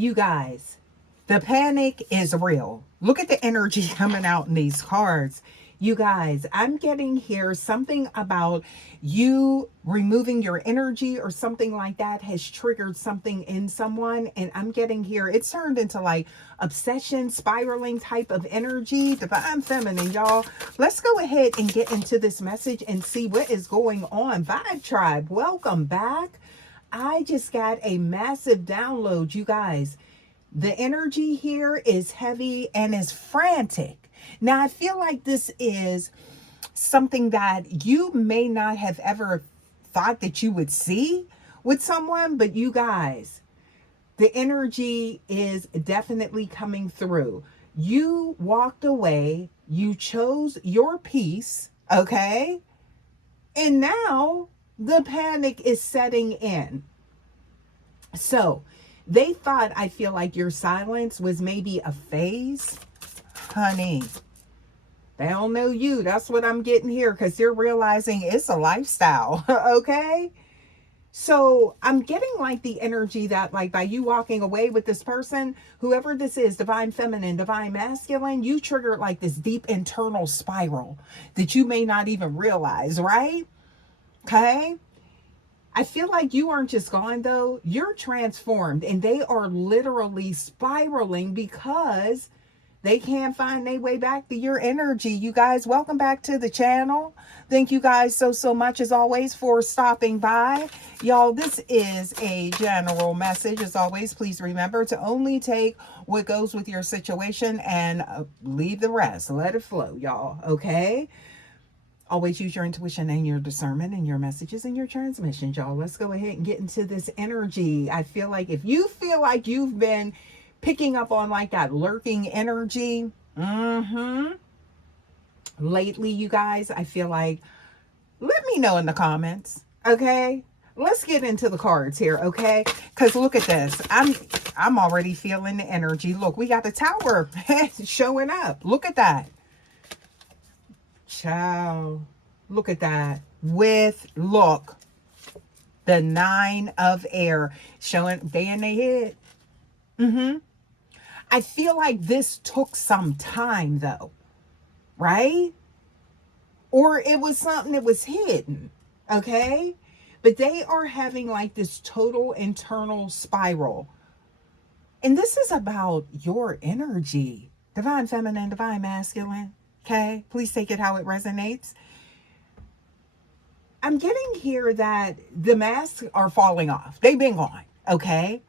You guys, the panic is real. Look at the energy coming out in these cards. You guys, I'm getting here something about you removing your energy or something like that has triggered something in someone. And I'm getting here, it's turned into like obsession, spiraling type of energy, divine feminine, y'all. Let's go ahead and get into this message and see what is going on. Vibe Tribe, welcome back. I just got a massive download, you guys. The energy here is heavy and is frantic. Now, I feel like this is something that you may not have ever thought that you would see with someone, but you guys, the energy is definitely coming through. You walked away, you chose your peace, okay? And now the panic is setting in. So they thought, I feel like your silence was maybe a phase. Honey, they don't know you. That's what I'm getting here because they're realizing it's a lifestyle. Okay. So I'm getting like the energy that like by you walking away with this person, whoever this is, divine feminine, divine masculine, you triggered like this deep internal spiral that you may not even realize, right? Okay. I feel like you aren't just gone though. You're transformed and they are literally spiraling because they can't find their way back to your energy. You guys, welcome back to the channel. Thank you guys so much as always for stopping by. Y'all, this is a general message. As always, please remember to only take what goes with your situation and leave the rest. Let it flow, y'all. Okay? Always use your intuition and your discernment and your messages and your transmissions, y'all. Let's go ahead and get into this energy. I feel like if you feel like you've been picking up on like that lurking energy, lately, you guys, I feel like, let me know in the comments, okay? Let's get into the cards here, okay? Because look at this. I'm already feeling the energy. Look, we got the Tower showing up. Look at that. Ciao. Look at that. Look, the 9 of air showing they in their head. I feel like this took some time though, right? Or it was something that was hidden, okay? But they are having like this total internal spiral. And this is about your energy. Divine feminine, divine masculine. Okay, please take it how it resonates. I'm getting here that the masks are falling off. They've been gone, okay?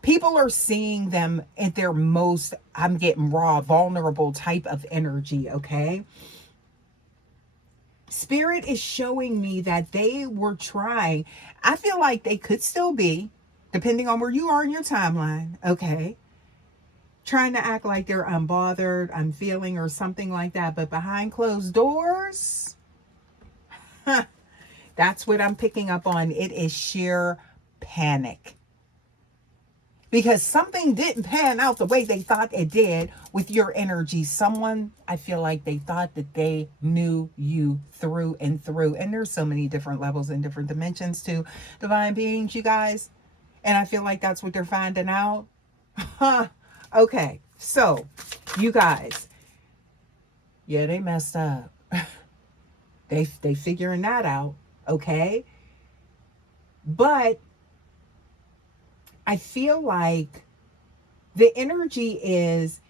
People are seeing them at their most, I'm getting raw, vulnerable type of energy, okay? Spirit is showing me that they were trying. I feel like they could still be, depending on where you are in your timeline, okay? Trying to act like they're unbothered, unfeeling, or something like that. But behind closed doors, that's what I'm picking up on. It is sheer panic. Because something didn't pan out the way they thought it did with your energy. Someone, I feel like they thought that they knew you through and through. And there's so many different levels and different dimensions to divine beings, you guys. And I feel like that's what they're finding out. Okay, so you guys, yeah, they messed up. They figuring that out, okay? But I feel like the energy is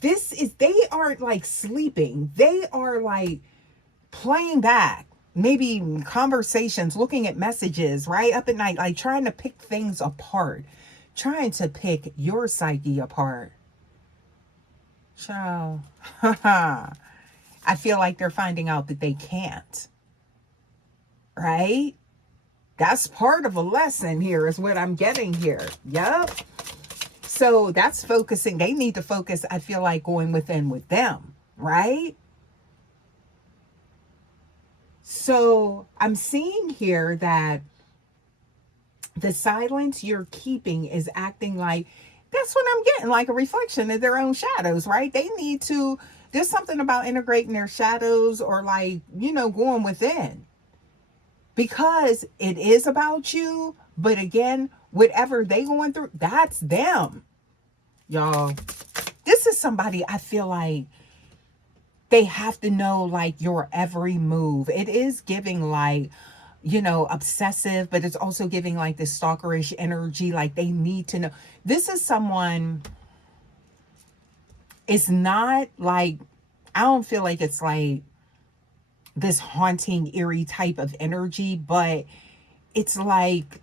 they aren't like sleeping. They are like playing back. Maybe conversations, looking at messages, right? Up at night, like trying to pick things apart. Trying to pick your psyche apart. Ciao. I feel like they're finding out that they can't. Right? That's part of a lesson here is what I'm getting here. Yep. So that's focusing. They need to focus, I feel like, going within with them. Right? So I'm seeing here that the silence you're keeping is acting like, that's what I'm getting, like a reflection of their own shadows, right? They need to, there's something about integrating their shadows or like, going within. Because it is about you, But again, whatever they going through, that's them. Y'all, this is somebody I feel like they have to know like your every move. It is giving like, obsessive, but it's also giving like this stalkerish energy. Like they need to know. This is someone, it's not like, I don't feel like it's like this haunting, eerie type of energy, but it's like,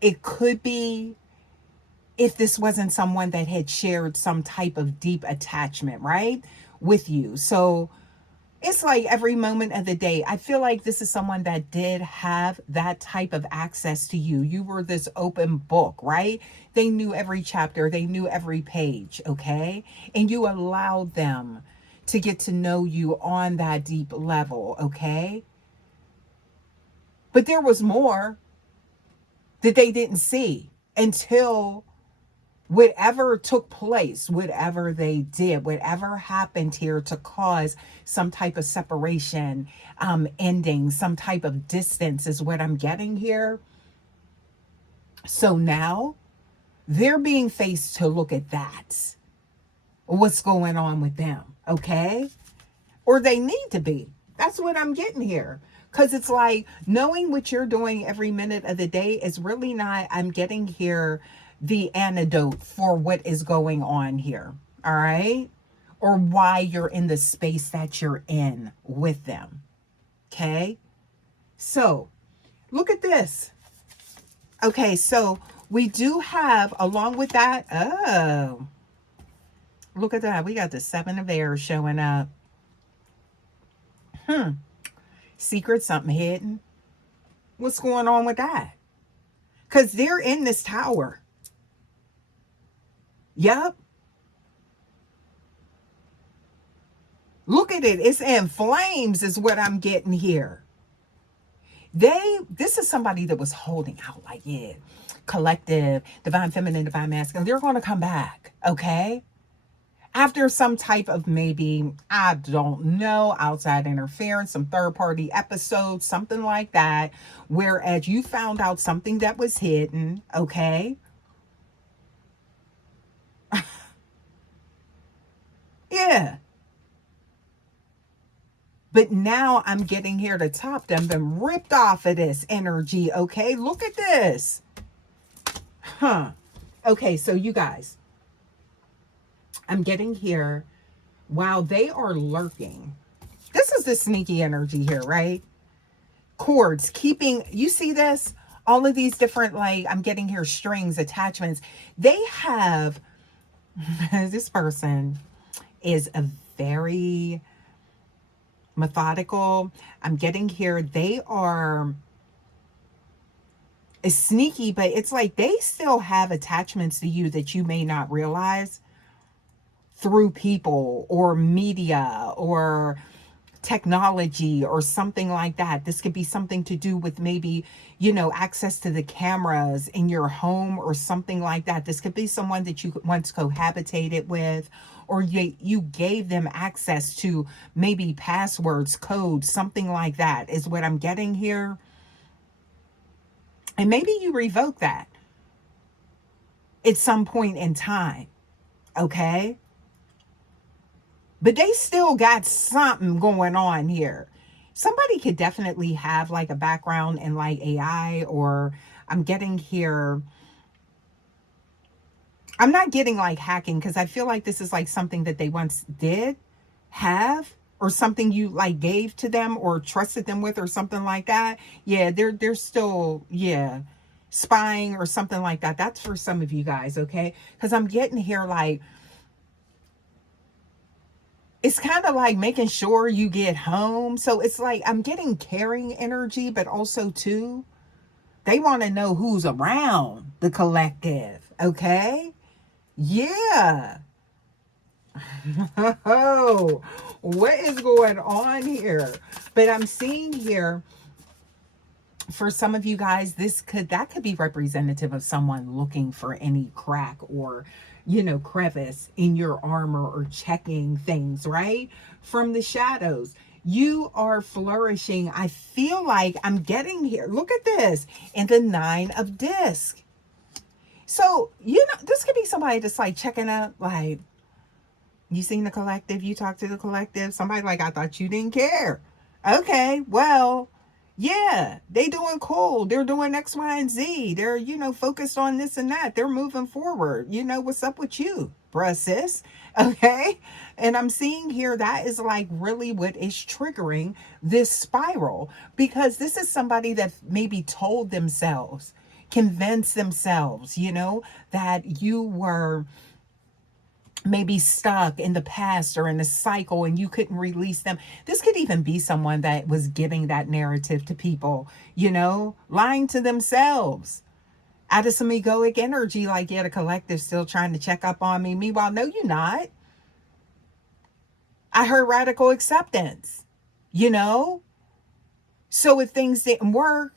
it could be if this wasn't someone that had shared some type of deep attachment, right, with you. So it's like every moment of the day, I feel like this is someone that did have that type of access to you. You were this open book, right? They knew every chapter, they knew every page, okay? And you allowed them to get to know you on that deep level, okay? But there was more that they didn't see until whatever took place, whatever they did, whatever happened here to cause some type of separation, ending, some type of distance is what I'm getting here. So now they're being faced to look at that. What's going on with them, okay? Or they need to be. That's what I'm getting here. Because it's like knowing what you're doing every minute of the day is really not, I'm getting here the antidote for what is going on here. All right. Or why you're in the space that you're in with them. Okay. So look at this. Okay. So we do have, along with that, oh, look at that. We got the Seven of Air showing up. Secret, something hidden. What's going on with that? Because they're in this tower. Yep. Look at it. It's in flames is what I'm getting here. This is somebody that was holding out like, yeah, collective, divine feminine, divine masculine. They're going to come back. Okay. After some type of maybe, I don't know, outside interference, some third party episodes, something like that. Whereas you found out something that was hidden. Okay. Yeah. But now I'm getting here to top them, been ripped off of this energy. Okay, look at this. Okay, so you guys, I'm getting here while they are lurking. This is the sneaky energy here, right? Cords, keeping, you see this? All of these different, like, I'm getting here strings, attachments. They have, this person is a very methodical. I'm getting here. They are sneaky, but it's like they still have attachments to you that you may not realize through people or media or technology or something like that. This could be something to do with maybe, access to the cameras in your home or something like that. This could be someone that you once cohabitated with, or you gave them access to maybe passwords, codes, something like that is what I'm getting here. And maybe you revoke that at some point in time. Okay. But they still got something going on here. Somebody could definitely have like a background in like AI, or I'm getting here. I'm not getting like hacking because I feel like this is like something that they once did have, or something you like gave to them or trusted them with or something like that. Yeah, they're still, yeah, spying or something like that. That's for some of you guys, okay? Because I'm getting here like, it's kind of like making sure you get home. So it's like I'm getting caring energy, but also too, they want to know who's around the collective. Okay. Yeah. Oh, what is going on here? But I'm seeing here for some of you guys, that could be representative of someone looking for any crack or, crevice in your armor or checking things, right? From the shadows. You are flourishing. I feel like I'm getting here. Look at this. And the 9 of disc. So, this could be somebody that's like checking out, like, you seen the collective, you talk to the collective, somebody like, I thought you didn't care. Okay, well, yeah, they doing cool. They're doing X, Y, and Z. They're, focused on this and that. They're moving forward. What's up with you, bruh, sis? Okay. And I'm seeing here that is like really what is triggering this spiral, because this is somebody that maybe told themselves, convinced themselves, that you were maybe stuck in the past or in a cycle and you couldn't release them. This could even be someone that was giving that narrative to people, lying to themselves out of some egoic energy, like, yeah, the collective's still trying to check up on me. Meanwhile, no, you're not. I heard radical acceptance, So if things didn't work,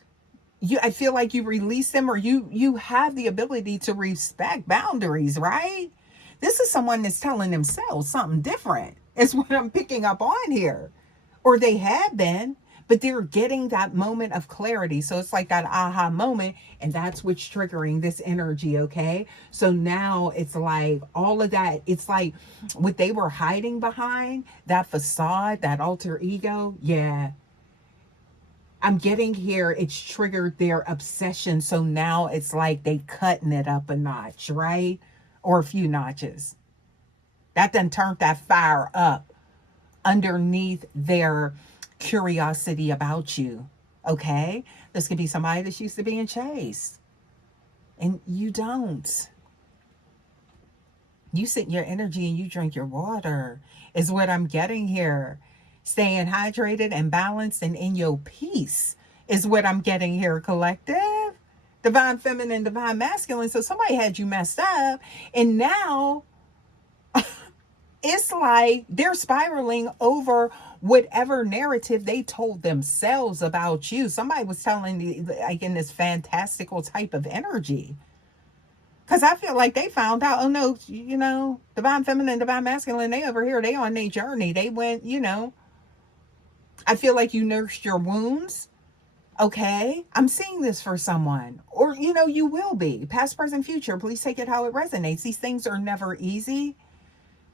I feel like you release them, or you have the ability to respect boundaries, right? This is someone that's telling themselves something different. Is what I'm picking up on here. Or they have been, but they're getting that moment of clarity. So it's like that aha moment, and that's what's triggering this energy, okay? So now it's like all of that, it's like what they were hiding behind, that facade, that alter ego, yeah. I'm getting here, it's triggered their obsession. So now it's like they cutting it up a notch, right? Or a few notches. That done turned that fire up underneath their curiosity about you. Okay? This could be somebody that's used to being chased. And you don't. You sit in your energy and you drink your water, is what I'm getting here. Staying hydrated and balanced and in your peace is what I'm getting here, collective. Divine feminine, divine masculine. So somebody had you messed up, and now it's like they're spiraling over whatever narrative they told themselves about you. Somebody was telling me, like, in this fantastical type of energy. Because I feel like they found out, oh no, divine feminine, divine masculine, they over here, they on their journey. They went, I feel like you nursed your wounds. Okay, I'm seeing this for someone, or you will be. Past, present, future. Please take it how it resonates. These things are never easy.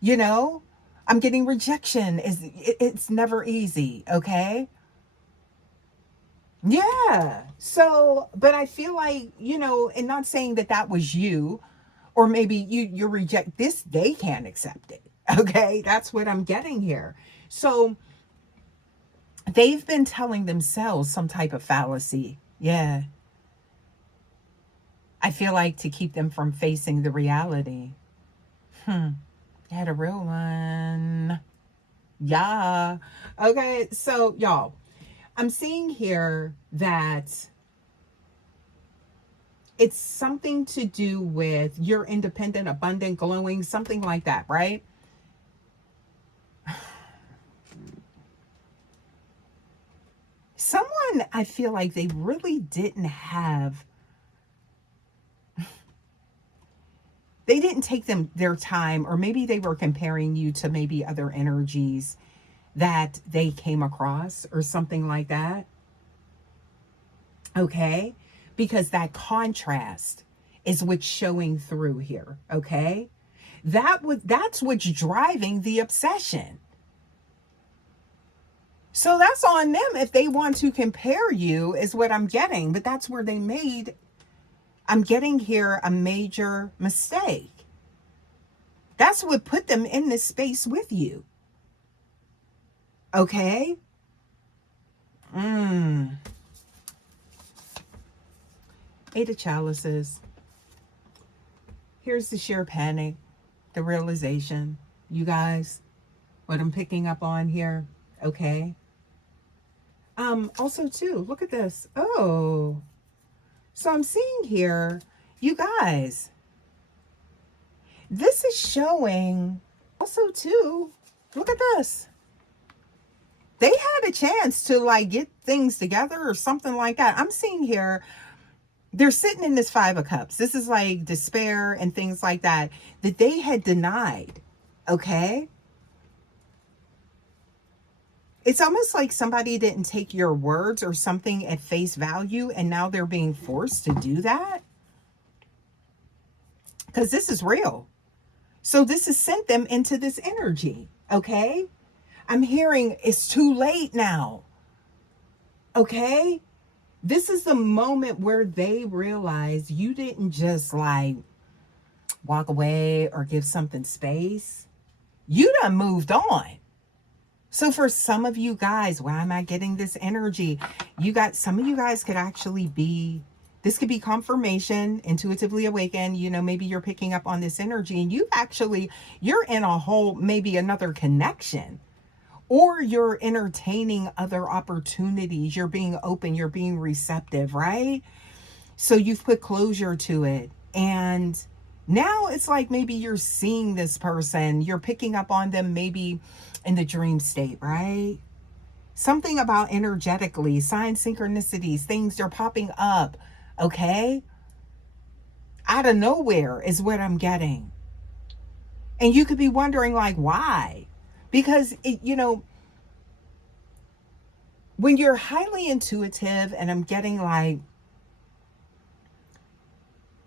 I'm getting rejection. It's never easy. Okay. Yeah. So, but I feel like, and not saying that was you, or maybe you reject this, they can't accept it. Okay. That's what I'm getting here. So they've been telling themselves some type of fallacy. Yeah. I feel like to keep them from facing the reality. You had a real one. Yeah. Okay. So y'all, I'm seeing here that it's something to do with you're independent, abundant, glowing, something like that, right? Someone, I feel like they really didn't have, they didn't take their time, or maybe they were comparing you to maybe other energies that they came across or something like that. Okay? Because that contrast is what's showing through here, okay? That's what's driving the obsession. So that's on them if they want to compare you, is what I'm getting. But that's where I'm getting here a major mistake. That's what put them in this space with you. Okay? Eight of Chalices. Here's the sheer panic, the realization. You guys, what I'm picking up on here, okay? Also too, look at this. Oh, so I'm seeing here, you guys, this is showing also too, look at this. They had a chance to like get things together or something like that. I'm seeing here, they're sitting in this 5 of Cups. This is like despair and things like that they had denied. Okay. It's almost like somebody didn't take your words or something at face value, and now they're being forced to do that. Because this is real. So this has sent them into this energy. Okay. I'm hearing it's too late now. Okay. This is the moment where they realize you didn't just like walk away or give something space. You done moved on. So for some of you guys, why am I getting this energy? Some of you guys could actually be, this could be confirmation, intuitively awakened. You know, maybe you're picking up on this energy and you're in a whole, maybe another connection, or you're entertaining other opportunities. You're being open, you're being receptive, right? So you've put closure to it. And now it's like maybe you're seeing this person, you're picking up on them maybe in the dream state, right? Something about energetically, sign synchronicities, things they're popping up, okay? Out of nowhere is what I'm getting. And you could be wondering, like, why? Because, when you're highly intuitive, and I'm getting like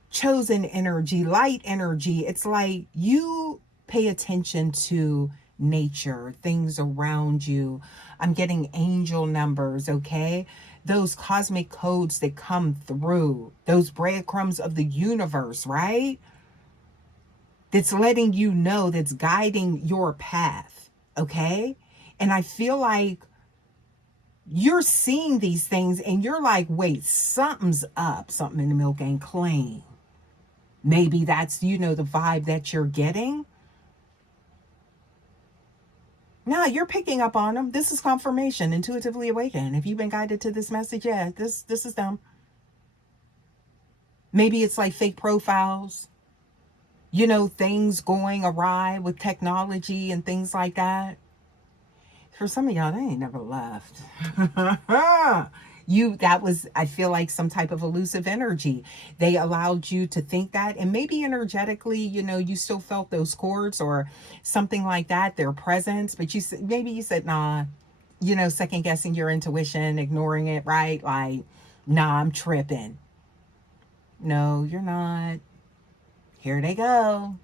chosen energy, light energy, it's like you pay attention to nature, things around you. I'm getting angel numbers, okay? Those cosmic codes that come through, those breadcrumbs of the universe, right? That's letting you know, that's guiding your path, okay? And I feel like you're seeing these things and you're like, wait, something's up. Something in the milk ain't clean. Maybe that's, the vibe that you're getting. No, you're picking up on them. This is confirmation, intuitively awakened. If you've been guided to this message, yeah, this is them. Maybe it's like fake profiles, things going awry with technology and things like that. For some of y'all, they ain't never left. That was, I feel like, some type of elusive energy. They allowed you to think that, and maybe energetically, you still felt those chords or something like that, their presence, but maybe you said, nah, second guessing your intuition, ignoring it, right? Like, nah, I'm tripping. No, you're not. Here they go.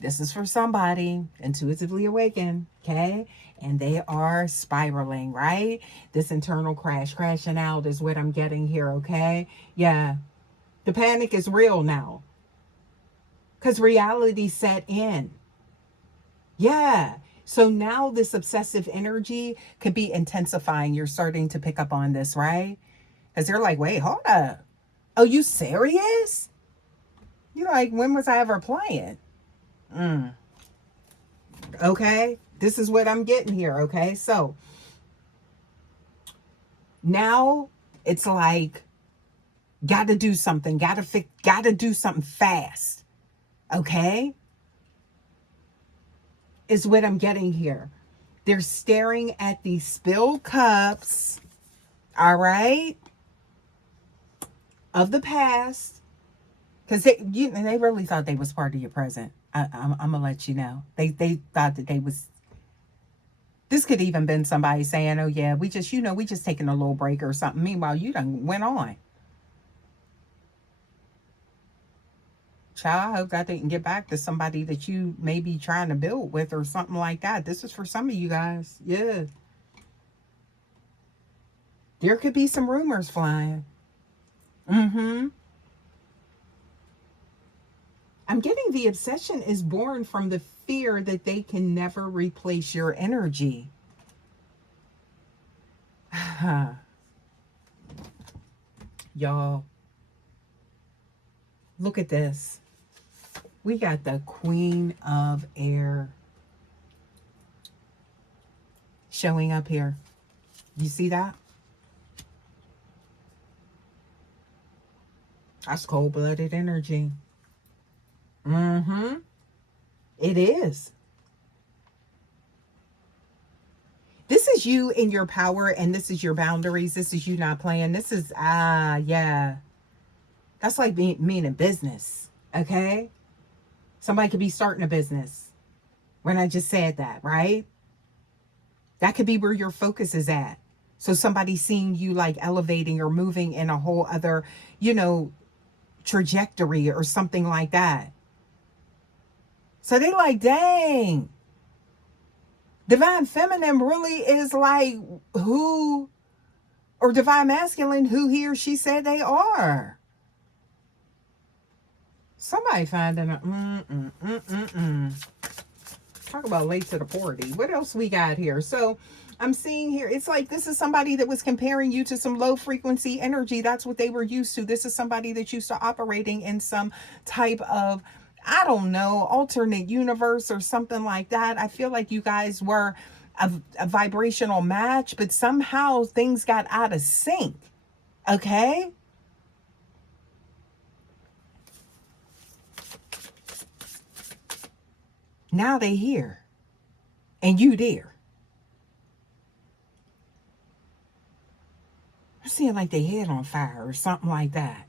This is for somebody intuitively awakened, okay? And they are spiraling, right? This internal crashing out is what I'm getting here, okay? Yeah. The panic is real now. Because reality set in. Yeah. So now this obsessive energy could be intensifying. You're starting to pick up on this, right? Because they're like, wait, hold up. Oh, you serious? You're like, when was I ever playing? Okay, this is what I'm getting here. Okay, so now it's like, gotta do something, gotta do something fast. Okay, is what I'm getting here. They're staring at these spilled cups, all right, of the past, because they really thought they was part of your present. I'm gonna let you know. They thought that they was. This could even been somebody saying, "Oh yeah, we just taking a little break or something." Meanwhile, you done went on. Child, I hope that they can get back to somebody that you may be trying to build with or something like that. This is for some of you guys. Yeah. There could be some rumors flying. Mm-hmm. I'm getting the obsession is born from the fear that they can never replace your energy. Y'all, look at this. We got the Queen of Air showing up here. You see that? That's cold-blooded energy. Mm-hmm. It is. This is you in your power, and this is your boundaries. This is you not playing. This is, yeah. That's like being in business, okay? Somebody could be starting a business when I just said that, right? That could be where your focus is at. So somebody seeing you like elevating or moving in a whole other, you know, trajectory or something like that. So they like, dang, divine feminine really is like who, or divine masculine, who he or she said they are. Somebody finding a talk about late to the party. What else we got here? So I'm seeing here, it's like this is somebody that was comparing you to some low frequency energy. That's what they were used to. This is somebody that's used to operating in some type of, I don't know, alternate universe or something like that. I feel like you guys were a vibrational match, but somehow things got out of sync. Okay? Now they here and you there. I'm seeing like they head on fire or something like that.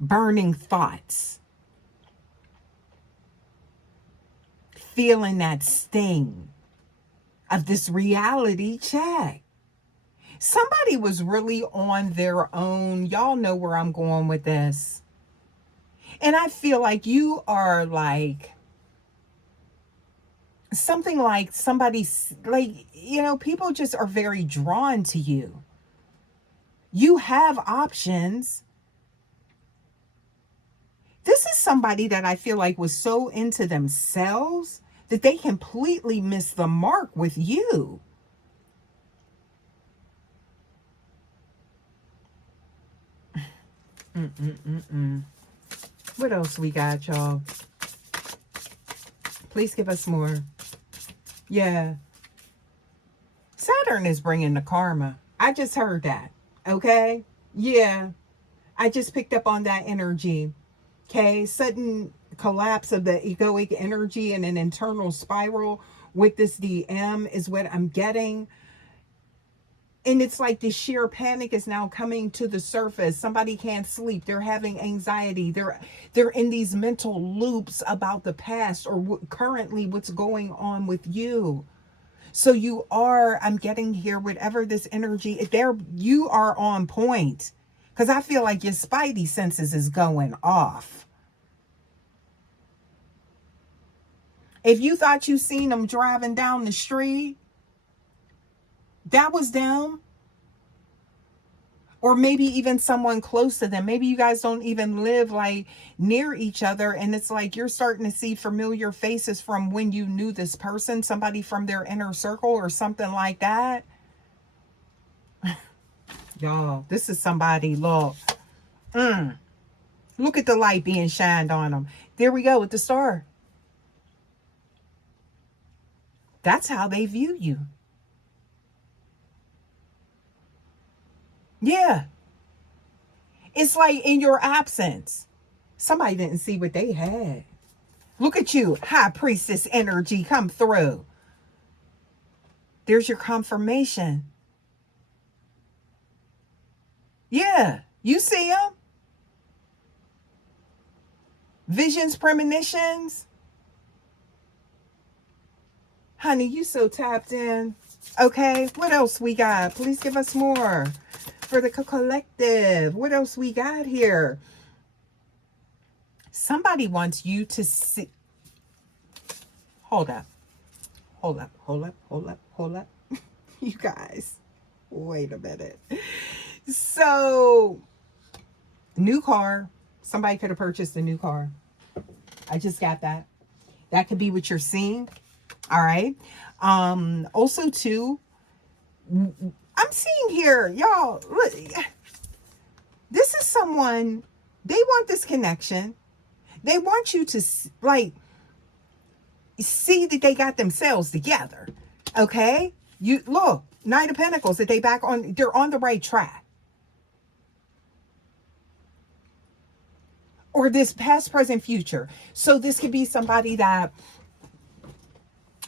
Burning thoughts. Feeling that sting of this reality check. Somebody was really on their own. Y'all know where I'm going with this. And I feel like you are like something like somebody's like, you know, people just are very drawn to you. You have options. This is somebody that I feel like was so into themselves that they completely missed the mark with you. What else we got, y'all? Please give us more. Yeah. Saturn is bringing the karma. I just heard that. Okay? Yeah. I just picked up on that energy. Okay? Sudden collapse of the egoic energy and an internal spiral with this DM is what I'm getting. And it's like this sheer panic is now coming to the surface. Somebody can't sleep. They're having anxiety. They're in these mental loops about the past or currently what's going on with you. So you are, I'm getting here, whatever this energy, there you are on point. Because I feel like your spidey senses is going off. If you thought you seen them driving down the street, that was them. Or maybe even someone close to them. Maybe you guys don't even live like near each other. And it's like you're starting to see familiar faces from when you knew this person, somebody from their inner circle or something like that. Y'all, this is somebody, look. Look at the light being shined on them. There we go with the star. That's how they view you. Yeah. It's like in your absence, somebody didn't see what they had. Look at you, high priestess energy come through. There's your confirmation. Yeah, you see them. Visions, premonitions. Honey, you so tapped in. Okay, what else we got? Please give us more for the collective. What else we got here? Somebody wants you to see. Hold up. Hold up. Hold up. Hold up. Hold up. You guys, wait a minute. So, new car. Somebody could have purchased a new car. I just got that. That could be what you're seeing. All right. Also, too, I'm seeing here, y'all, look, this is someone, they want this connection. They want you to, like, see that they got themselves together. Okay? You look, Knight of Pentacles, that they're on the right track. Or this past, present, future. So this could be somebody that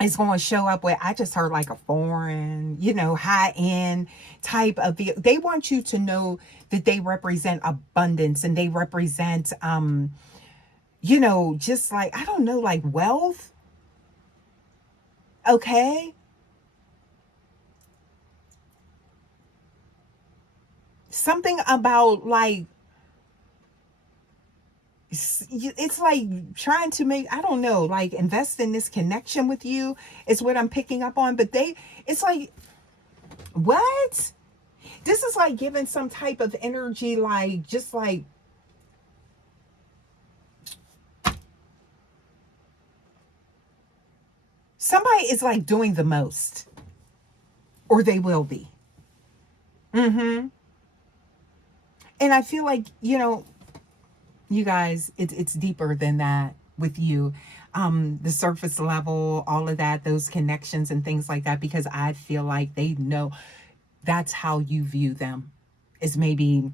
is going to show up with, I just heard like a foreign, you know, high-end type of vehicle. They want you to know that they represent abundance and they represent, you know, just like, I don't know, like wealth. Okay? Something about like, it's like trying to make, I don't know, like invest in this connection with you is what I'm picking up on. But it's like, what? This is like giving some type of energy, like just like, somebody is like doing the most, or they will be. Mm-hmm. And I feel like, you guys, it's deeper than that with you. The surface level, all of that, those connections and things like that, because I feel like they know that's how you view them, is maybe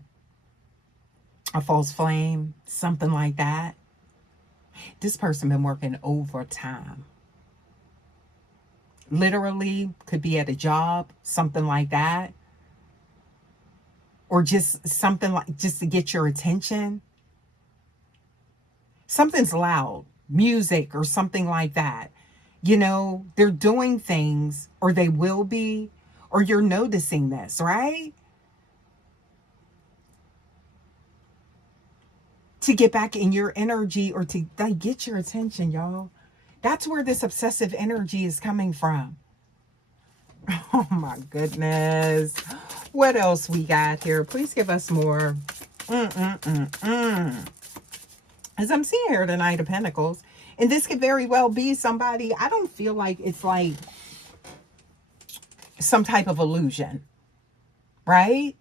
a false flame, something like that. This person been working overtime. Literally could be at a job, something like that. Or just something like, just to get your attention. Something's loud, music or something like that. They're doing things, or they will be, or you're noticing this, right? To get back in your energy, or to like get your attention, y'all. That's where this obsessive energy is coming from. Oh my goodness. What else we got here? Please give us more. As I'm seeing here, the Knight of Pentacles. And this could very well be somebody, I don't feel like it's like some type of illusion, right?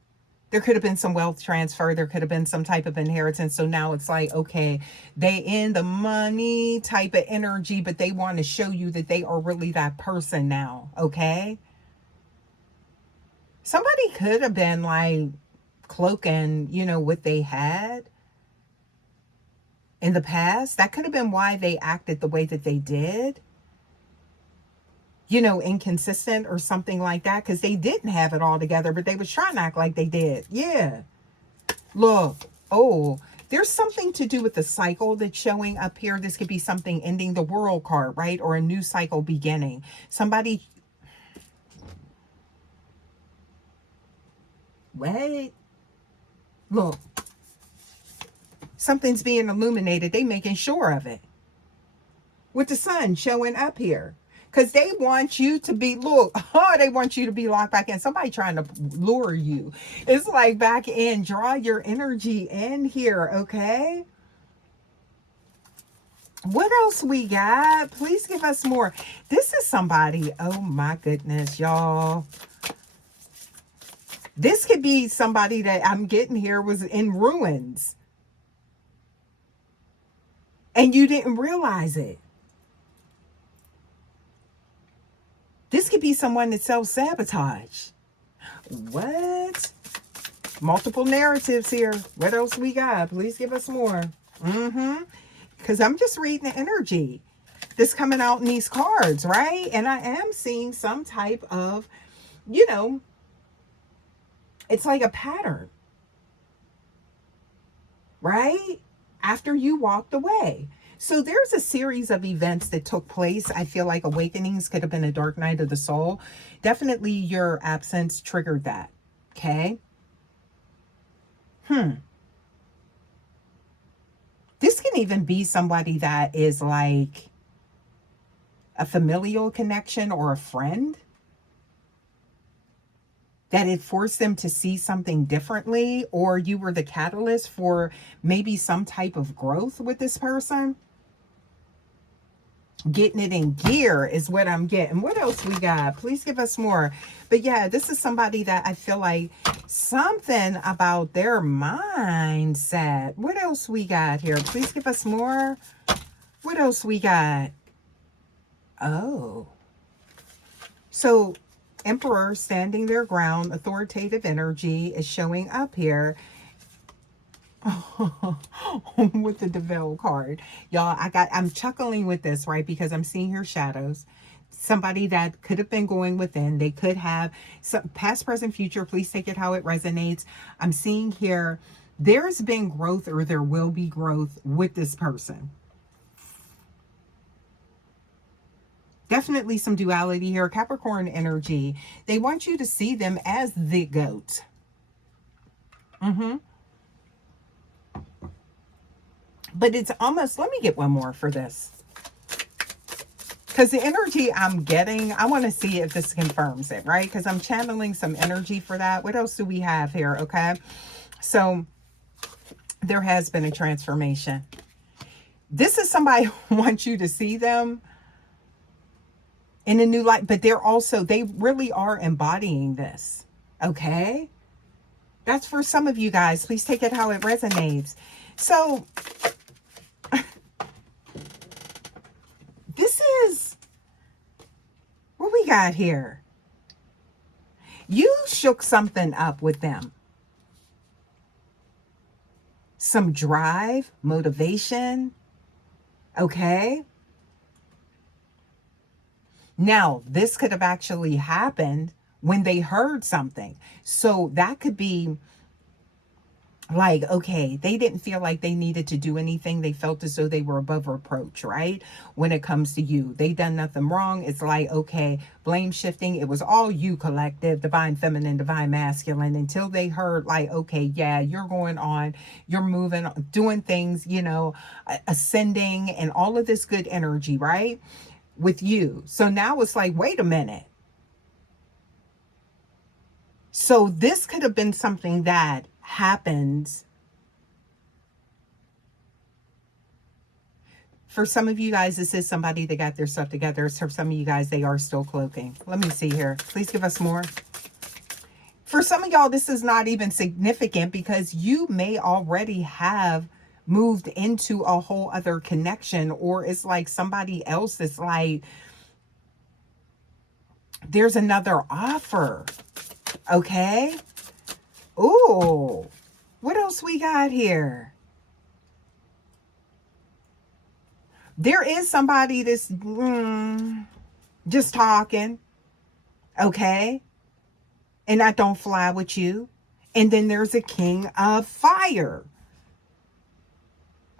There could have been some wealth transfer. There could have been some type of inheritance. So now it's like, okay, they in the money type of energy, but they want to show you that they are really that person now, okay? Somebody could have been like cloaking, what they had in the past. That could have been why they acted the way that they did. Inconsistent or something like that, because they didn't have it all together, but they was trying to act like they did. Yeah. Look. Oh, there's something to do with the cycle that's showing up here. This could be something ending, the World card, right? Or a new cycle beginning. Somebody. Wait. Look. Something's being illuminated. They making sure of it. With the sun showing up here. Because they want you to be, they want you to be locked back in. Somebody trying to lure you. It's like back in, draw your energy in here, okay? What else we got? Please give us more. This is somebody, oh my goodness, y'all. This could be somebody that I'm getting here was in ruins. And you didn't realize it. This could be someone that self-sabotage. What? Multiple narratives here. What else we got? Please give us more. Because I'm just reading the energy that's coming out in these cards, right? And I am seeing some type of, it's like a pattern, right? After you walked away. So there's a series of events that took place. I feel like awakenings, could have been a dark night of the soul. Definitely your absence triggered that. Okay. This can even be somebody that is like a familial connection or a friend. That it forced them to see something differently, or you were the catalyst for maybe some type of growth with this person. Getting it in gear is what I'm getting. What else we got? Please give us more. But yeah, this is somebody that I feel like something about their mindset. What else we got here? Please give us more. What else we got? Oh. So Emperor standing their ground, authoritative energy is showing up here. With the Devil card, y'all, I'm chuckling with this, right? Because I'm seeing here shadows. Somebody that could have been going within. They could have some past, present, future. Please take it how it resonates. I'm seeing here there's been growth, or there will be growth with this person. Definitely some duality here. Capricorn energy. They want you to see them as the goat. Mm-hmm. But it's almost, let me get one more for this. Because the energy I'm getting, I want to see if this confirms it, right? Because I'm channeling some energy for that. What else do we have here? Okay. So there has been a transformation. This is somebody who wants you to see them in a new light, but they're also, they really are embodying this. Okay. That's for some of you guys. Please take it how it resonates. So this is what we got here. You shook something up with them. Some drive, motivation. Okay. Now, this could have actually happened when they heard something. So that could be like, okay, they didn't feel like they needed to do anything. They felt as though they were above reproach, right? When it comes to you, they done nothing wrong. It's like, okay, blame shifting. It was all you, collective, divine feminine, divine masculine, until they heard like, okay, yeah, you're going on, you're moving, doing things, you know, ascending and all of this good energy, right? With you. So now it's like, wait a minute. So this could have been something that happens. For some of you guys, this is somebody that got their stuff together. For some of you guys, they are still cloaking. Let me see here. Please give us more. For some of y'all, this is not even significant because you may already have moved into a whole other connection, or it's like somebody else that's like, there's another offer. Okay. Ooh, what else we got here? There is somebody that's just talking, okay? And I don't fly with you. And then there's a king of fire,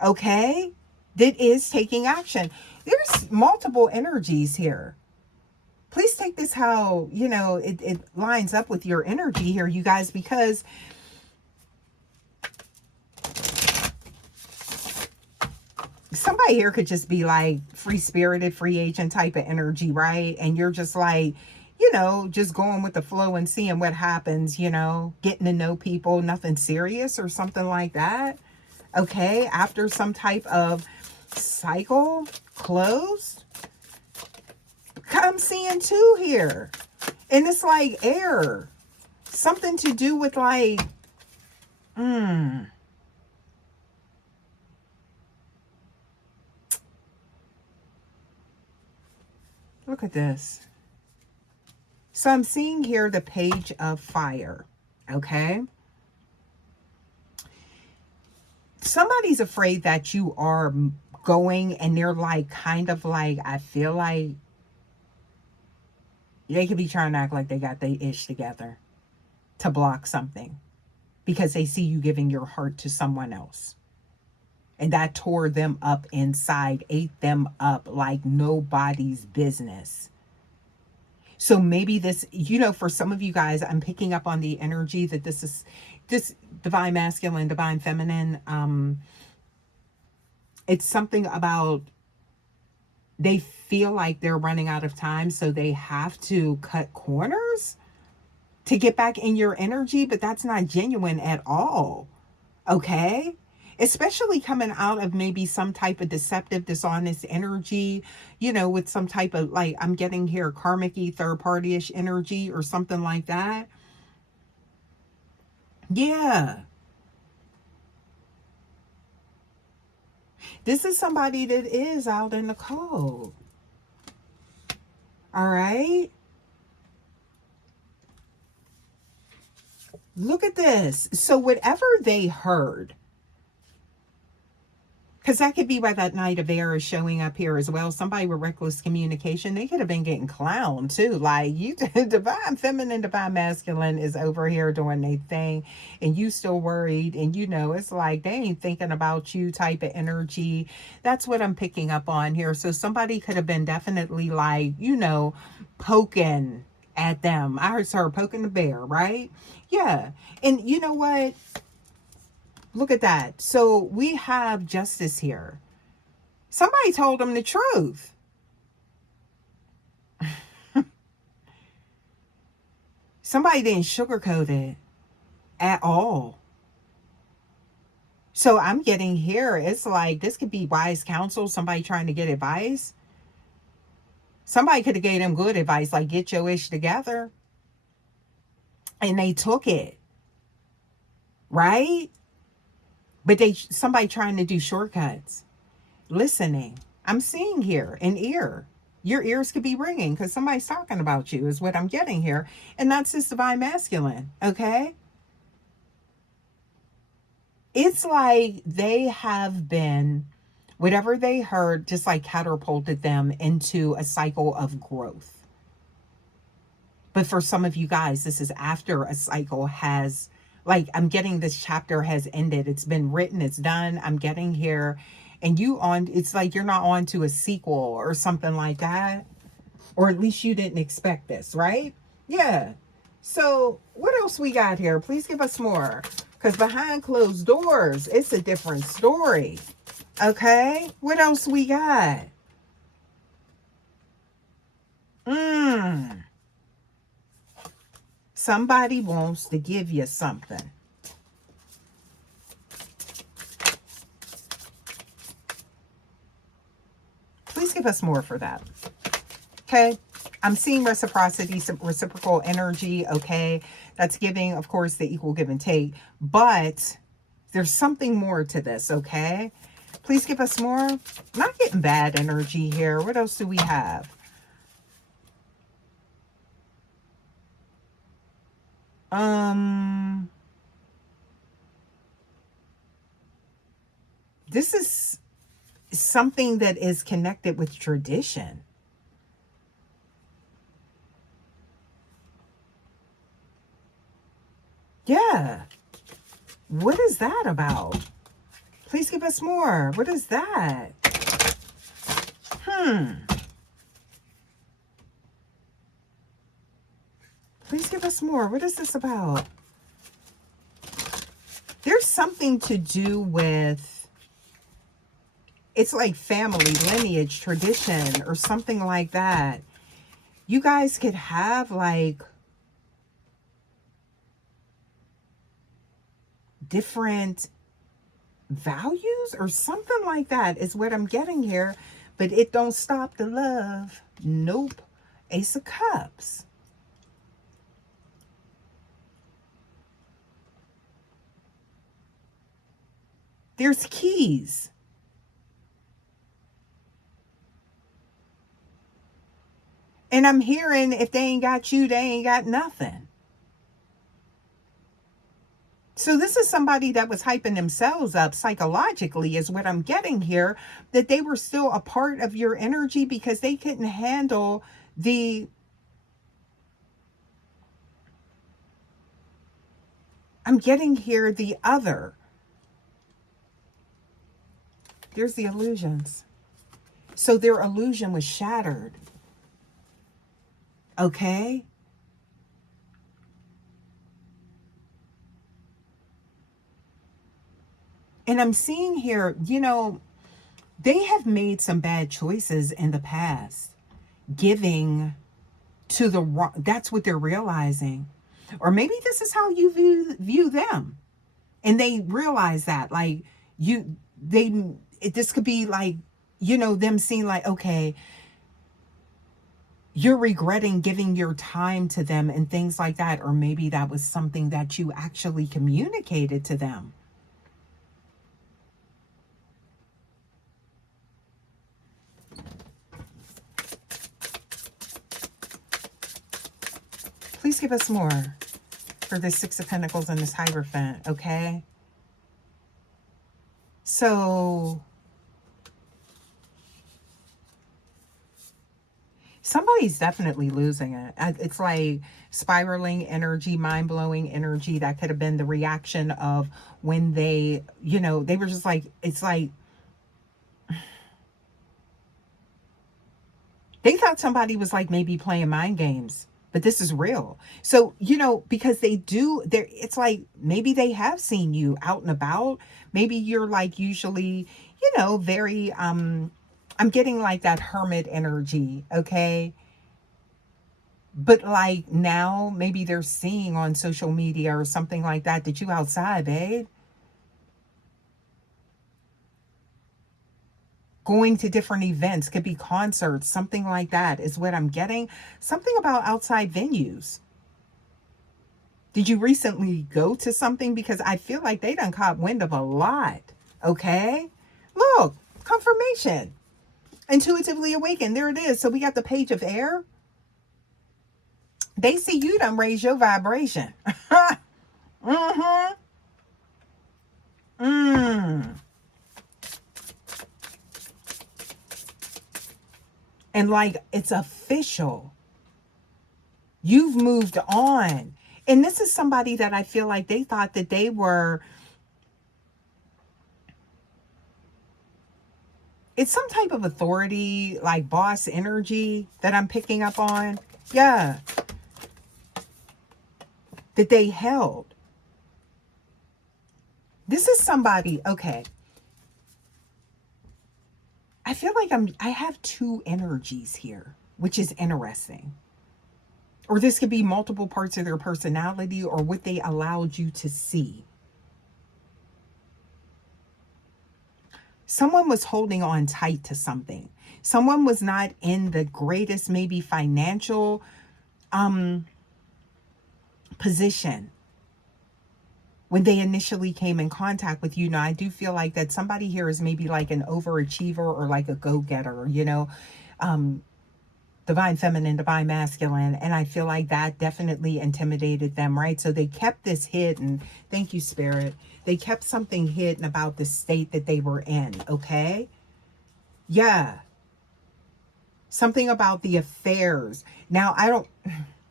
okay? That is taking action. There's multiple energies here. Please take this how, you know, it lines up with your energy here, you guys, because somebody here could just be like free-spirited, free agent type of energy, right? And you're just like, you know, just going with the flow and seeing what happens, you know, getting to know people, nothing serious or something like that. Okay, after some type of cycle closed, I'm seeing two here. And it's like air. Something to do with like, look at this. So I'm seeing here the page of fire, okay? Somebody's afraid that you are going and they're like, kind of like, I feel like they could be trying to act like they got their ish together to block something because they see you giving your heart to someone else. And that tore them up inside, ate them up like nobody's business. So maybe this, you know, for some of you guys, I'm picking up on the energy that this is this divine masculine, divine feminine. It's something about they feel like they're running out of time, so they have to cut corners to get back in your energy, but that's not genuine at all. Okay? Especially coming out of maybe some type of deceptive, dishonest energy, you know, with some type of like, I'm getting here karmic-y, third party-ish energy or something like that. Yeah. This is somebody that is out in the cold. All right? Look at this. So whatever they heard, because that could be why that Knight of Air is showing up here as well. Somebody with reckless communication, they could have been getting clowned too. Like you, divine feminine, divine masculine is over here doing their thing, and you still worried. And you know, it's like they ain't thinking about you type of energy. That's what I'm picking up on here. So somebody could have been definitely like, you know, poking at them. I heard her poking the bear, right? Yeah. And you know what? Look at that. So we have justice here. Somebody told them the truth. Somebody didn't sugarcoat it at all. So I'm getting here, it's like this could be wise counsel, somebody trying to get advice. Somebody could have gave them good advice, like get your ish together. And they took it. Right? But somebody trying to do shortcuts. Listening. I'm seeing here an ear. Your ears could be ringing because somebody's talking about you is what I'm getting here. And that's this divine masculine. Okay? It's like they have been, whatever they heard, just like catapulted them into a cycle of growth. But for some of you guys, this is after a cycle has, like, I'm getting this chapter has ended. It's been written, it's done. I'm getting here. And it's like you're not on to a sequel or something like that. Or at least you didn't expect this, right? Yeah. So what else we got here? Please give us more. Because behind closed doors, it's a different story. Okay? What else we got? Somebody wants to give you something. Please give us more for that. Okay? I'm seeing reciprocity, reciprocal energy. Okay? That's giving, of course, the equal give and take. But there's something more to this, okay? Please give us more. I'm not getting bad energy here. What else do we have? This is something that is connected with tradition. Yeah. What is that about? Please give us more. What is that? Please give us more. What is this about? There's something to do with, it's like family, lineage, tradition, or something like that. You guys could have like different values or something like that is what I'm getting here. But it don't stop the love. Nope. Ace of Cups. There's keys. And I'm hearing if they ain't got you, they ain't got nothing. So this is somebody that was hyping themselves up psychologically is what I'm getting here, that they were still a part of your energy because they couldn't handle I'm getting here the other. There's the illusions. So their illusion was shattered. Okay? And I'm seeing here, they have made some bad choices in the past. Giving to the wrong, that's what they're realizing. Or maybe this is how you view them. And they realize that, like, this could be like, them seeing like, okay, you're regretting giving your time to them and things like that. Or maybe that was something that you actually communicated to them. Please give us more for this Six of Pentacles and this Hierophant, okay? So somebody's definitely losing it. It's like spiraling energy, mind-blowing energy. That could have been the reaction of when they were just like, it's like they thought somebody was like maybe playing mind games. but this is real. So, you know, because they do, there, it's like maybe they have seen you out and about. Maybe you're like usually, you know, very, I'm getting like that hermit energy, okay? But like now, maybe they're seeing on social media or something like that you outside, babe. Going to different events, could be concerts, something like that is what I'm getting. Something about outside venues. Did you recently go to something? Because I feel like they done caught wind of a lot. Okay? Look, confirmation. Intuitively awakened. There it is. So we got the page of air. They see you done raise your vibration. Mm-hmm. Mm. And like it's official. You've moved on. And this is somebody that I feel like they thought that they were, it's some type of authority, like boss energy that I'm picking up on. Yeah. That they held. This is somebody, okay. I feel like I have two energies here, which is interesting. Or this could be multiple parts of their personality or what they allowed you to see. Someone was holding on tight to something. Someone was not in the greatest, maybe financial position when they initially came in contact with you. Now, I do feel like that somebody here is maybe like an overachiever or like a go-getter, you know, divine feminine, divine masculine. And I feel like that definitely intimidated them, right? So they kept this hidden. Thank you, Spirit. They kept something hidden about the state that they were in, okay? Yeah. Something about the affairs. Now, I don't,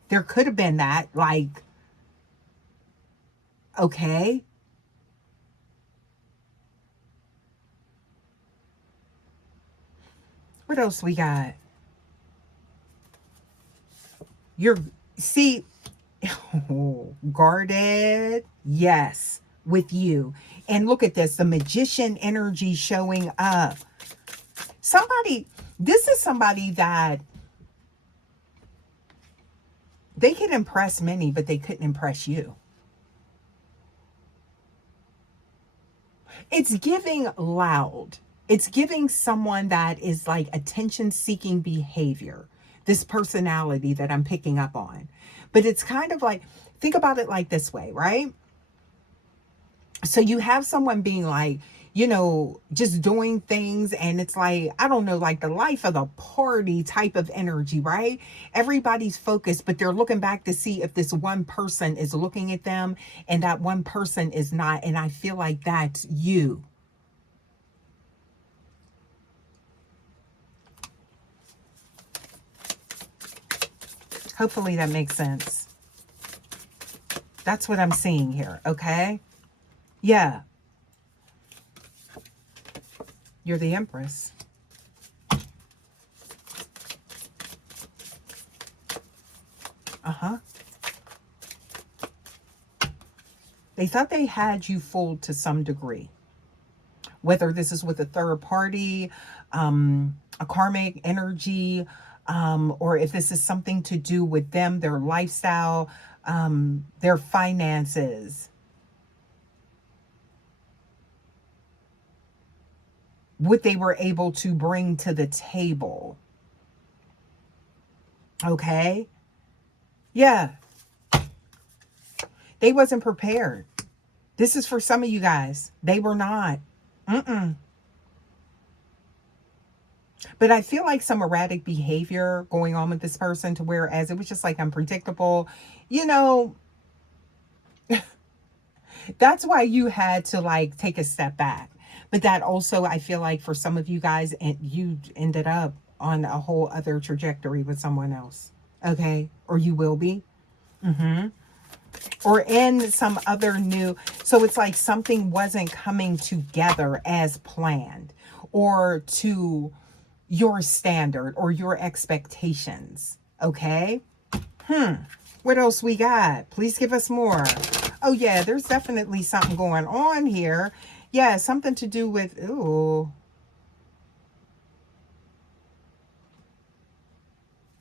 there could have been that, like, okay. What else we got? You're, see, guarded, yes, with you. And look at this, the magician energy showing up. Somebody, this is somebody that they could impress many, but they couldn't impress you. It's giving loud. It's giving someone that is like attention-seeking behavior, this personality that I'm picking up on. But it's kind of like, think about it like this way, right? So you have someone being like, you know, just doing things, and it's like, I don't know, like the life of the party type of energy, right? Everybody's focused, but they're looking back to see if this one person is looking at them and that one person is not. And I feel like that's you. Hopefully that makes sense. That's what I'm seeing here, okay? Yeah. You're the Empress. Uh-huh. They thought they had you fooled to some degree. Whether this is with a third party, a karmic energy, or if this is something to do with them, their lifestyle, their finances. What they were able to bring to the table. Okay? Yeah. They wasn't prepared. This is for some of you guys. They were not. Mm-mm. But I feel like some erratic behavior going on with this person to whereas it was just like unpredictable. You know, that's why you had to like take a step back. But that also, I feel like for some of you guys, and you ended up on a whole other trajectory with someone else. Okay? Or you will be. Mm-hmm. Or in some other new, so it's like something wasn't coming together as planned or to your standard or your expectations. Okay? What else we got? Please give us more. Oh, yeah, there's definitely something going on here. Yeah, something to do with, ooh.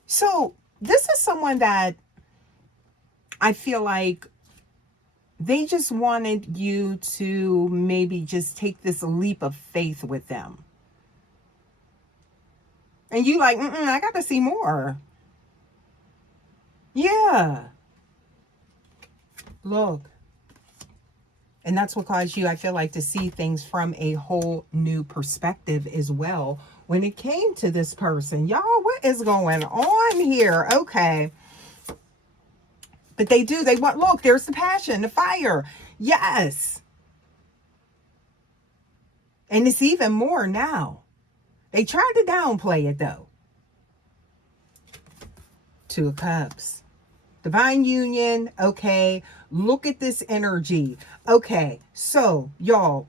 So this is someone that I feel like they just wanted you to maybe just take this leap of faith with them. And you like, I got to see more. Yeah. Look. And that's what caused you, I feel like, to see things from a whole new perspective as well when it came to this person. Y'all, what is going on here? Okay. But they want, look, there's the passion, the fire. Yes. And it's even more now. They tried to downplay it though. Two of Cups. Divine union. Okay. Look at this energy. Okay. So, y'all,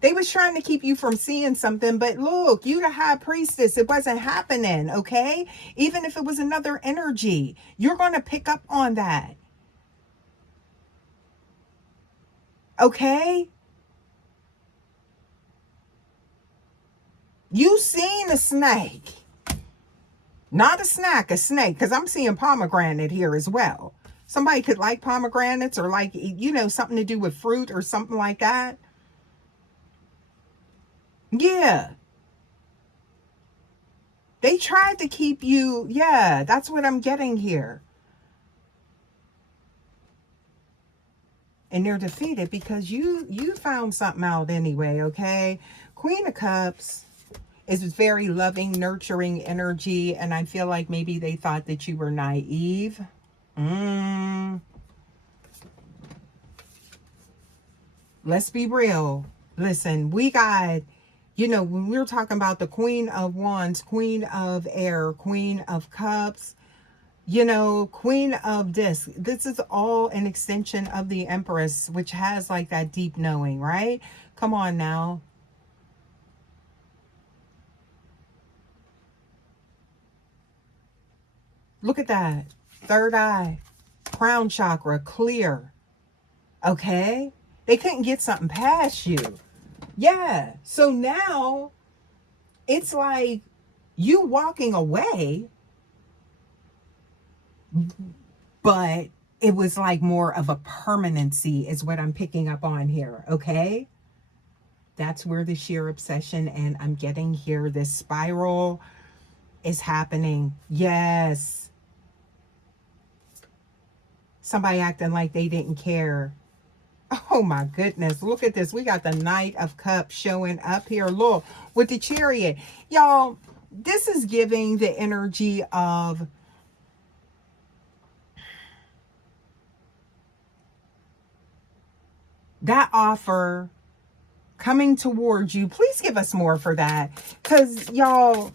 they was trying to keep you from seeing something, but look, you the high priestess, it wasn't happening, okay? Even if it was another energy, you're going to pick up on that. Okay? You seen a snake. Not a snack, a snake, because I'm seeing pomegranate here as well. Somebody could like pomegranates or like, something to do with fruit or something like that. Yeah. They tried to keep you, yeah, that's what I'm getting here. And they're defeated because you found something out anyway, okay? Queen of Cups is very loving, nurturing energy, and I feel like maybe they thought that you were naive. Let's be real. Listen, we got, when we were talking about the Queen of Wands, Queen of Air, Queen of Cups, Queen of Disc. This is all an extension of the Empress, which has like that deep knowing, right? Come on now. Look at that. Third eye. Crown chakra. Clear. Okay? They couldn't get something past you. Yeah. So now it's like you walking away, but it was like more of a permanency is what I'm picking up on here. Okay? That's where the sheer obsession, and I'm getting here, this spiral is happening. Yes. Somebody acting like they didn't care. Oh my goodness. Look at this. We got the Knight of Cups showing up here. Look, with the Chariot. Y'all, this is giving the energy of that offer coming towards you. Please give us more for that. Because, y'all,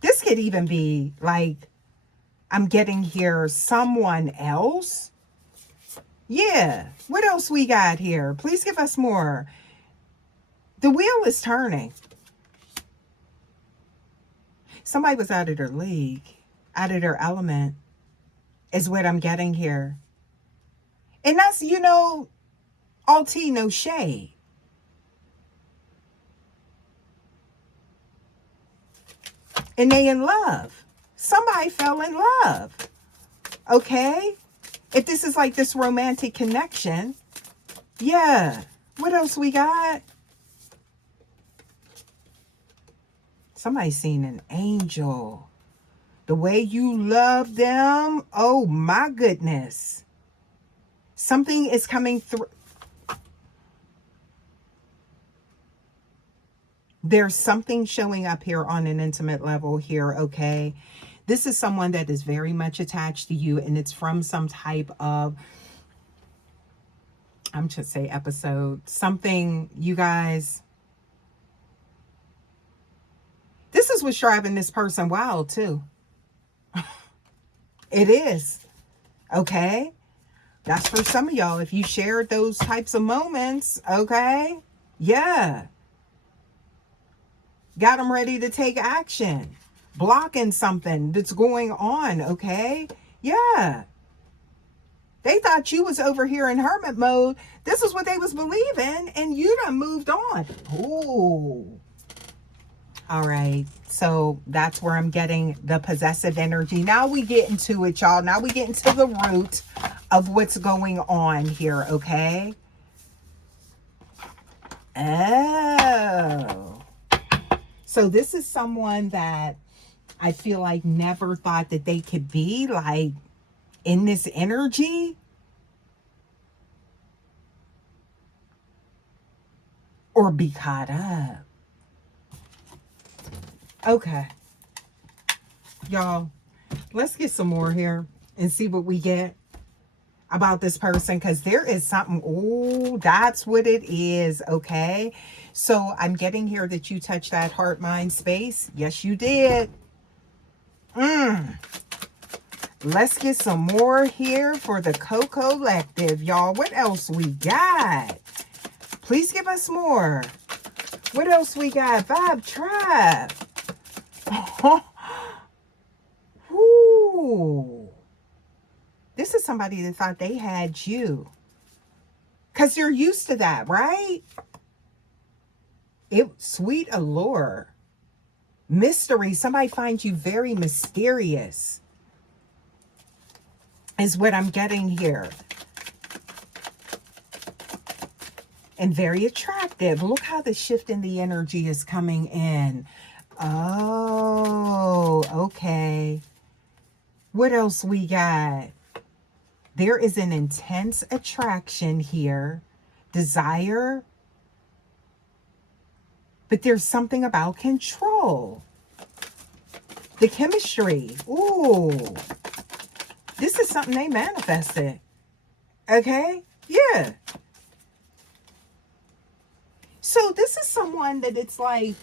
this could even be like, I'm getting here someone else. Yeah. What else we got here? Please give us more. The wheel is turning. Somebody was out of their league, out of their element, is what I'm getting here. And that's, all tea, no shade. And they in love. Somebody fell in love. Okay? If this is like this romantic connection. Yeah. What else we got? Somebody's seen an angel. The way you love them. Oh my goodness. Something is coming through. There's something showing up here on an intimate level here, okay? This is someone that is very much attached to you, and it's from some type of, I'm just say episode, something, you guys. This is what's driving this person wild too. It is. Okay? That's for some of y'all. If you shared those types of moments, okay? Yeah. Got them ready to take action. blocking something that's going on, okay? Yeah. They thought you was over here in hermit mode. This is what they was believing, and you done moved on. Ooh. All right. So that's where I'm getting the possessive energy. Now we get into it, y'all. Now we get into the root of what's going on here, okay? Oh. So this is someone that I feel like never thought that they could be like in this energy. Or be caught up. Okay. Y'all, let's get some more here and see what we get about this person, because there is something. Oh, that's what it is. Okay. So I'm getting here that you touched that heart mind space. Yes, you did. Let's get some more here for the co-collective, y'all. What else we got? Please give us more. What else we got? Vibe Trap. Ooh. This is somebody that thought they had you. Because you're used to that, right? Sweet allure. Mystery. Somebody finds you very mysterious. Is what I'm getting here. And very attractive. Look how the shift in the energy is coming in. Oh, okay. What else we got? There is an intense attraction here. Desire. But there's something about control. The chemistry. Ooh. This is something they manifested. Okay? Yeah. So this is someone that it's like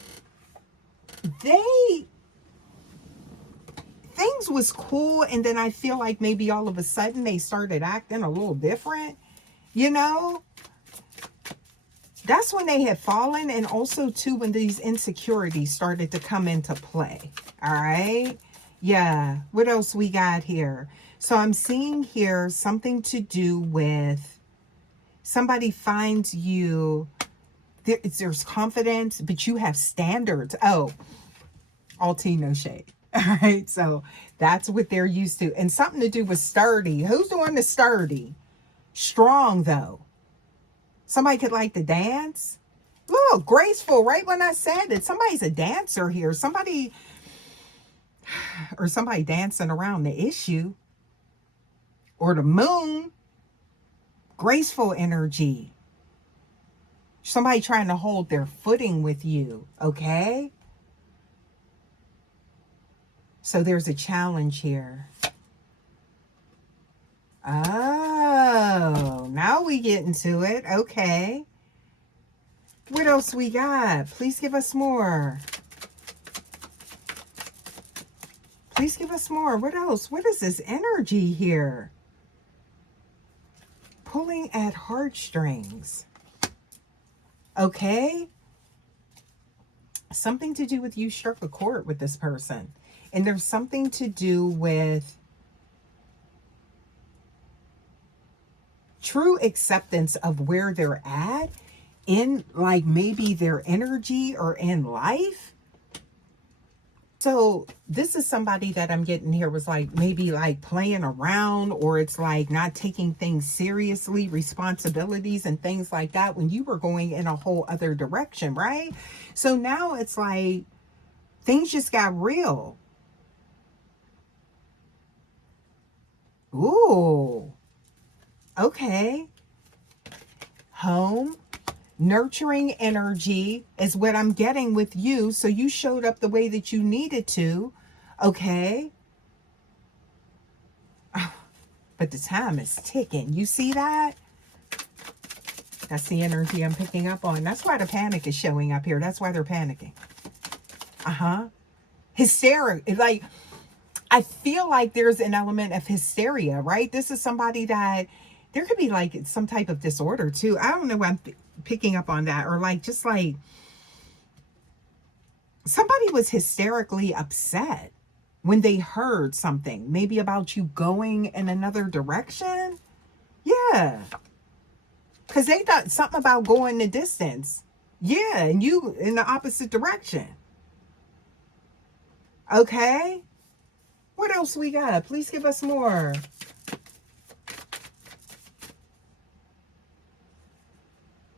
things was cool, and then I feel like maybe all of a sudden they started acting a little different, you know? That's when they had fallen, and also too when these insecurities started to come into play. All right? Yeah. What else we got here? So I'm seeing here something to do with somebody finds you. There's confidence, but you have standards. Oh, all tea, no shade. All right. So that's what they're used to. And something to do with sturdy. Who's doing the sturdy? Strong, though. Somebody could like to dance. Look, graceful, right when I said it. Somebody's a dancer here. Somebody dancing around the issue. Or the moon. Graceful energy. Somebody trying to hold their footing with you, okay? So there's a challenge here. Oh, now we get into it. Okay. What else we got? Please give us more. Please give us more. What else? What is this energy here? Pulling at heartstrings. Okay. Something to do with you struck a chord with this person. And there's something to do with true acceptance of where they're at in like maybe their energy or in life. So this is somebody that I'm getting here was like maybe like playing around, or it's like not taking things seriously, responsibilities and things like that when you were going in a whole other direction, right? So now it's like things just got real. Ooh. Okay. Home. Nurturing energy is what I'm getting with you. So you showed up the way that you needed to. Okay. But the time is ticking. You see that? That's the energy I'm picking up on. That's why the panic is showing up here. That's why they're panicking. Hysterical. Like, I feel like there's an element of hysteria, right? This is somebody that there could be like some type of disorder too. I don't know why I'm picking up on that, or like just like Somebody was hysterically upset when they heard something, maybe about you going in another direction. Yeah, because they thought something about going the distance. Yeah, and you in the opposite direction. Okay. What else we got? Please give us more.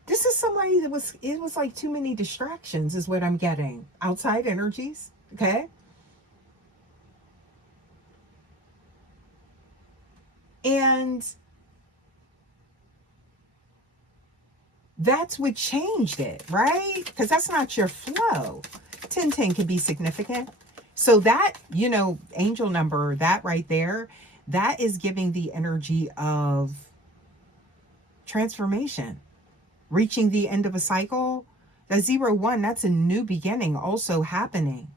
This is somebody that it was like too many distractions, is what I'm getting. Outside energies. Okay. And that's what changed it, right? Because that's not your flow. 1010 can be significant. So that, angel number, that right there, that is giving the energy of transformation, reaching the end of a cycle. That 0-1, that's a new beginning also happening.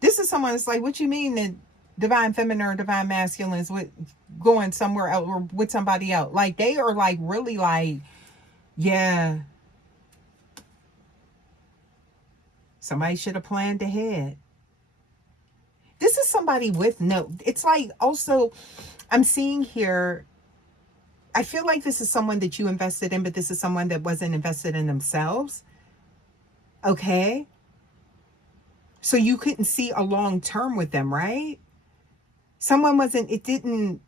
This is someone that's like, what you mean that divine feminine or divine masculine is with going somewhere else or with somebody else? Like they are like really like, yeah, somebody should have planned ahead. This is somebody with no, it's like also, I'm seeing here, I feel like this is someone that you invested in, but this is someone that wasn't invested in themselves. Okay. So you couldn't see a long term with them, right? Someone wasn't, it didn't,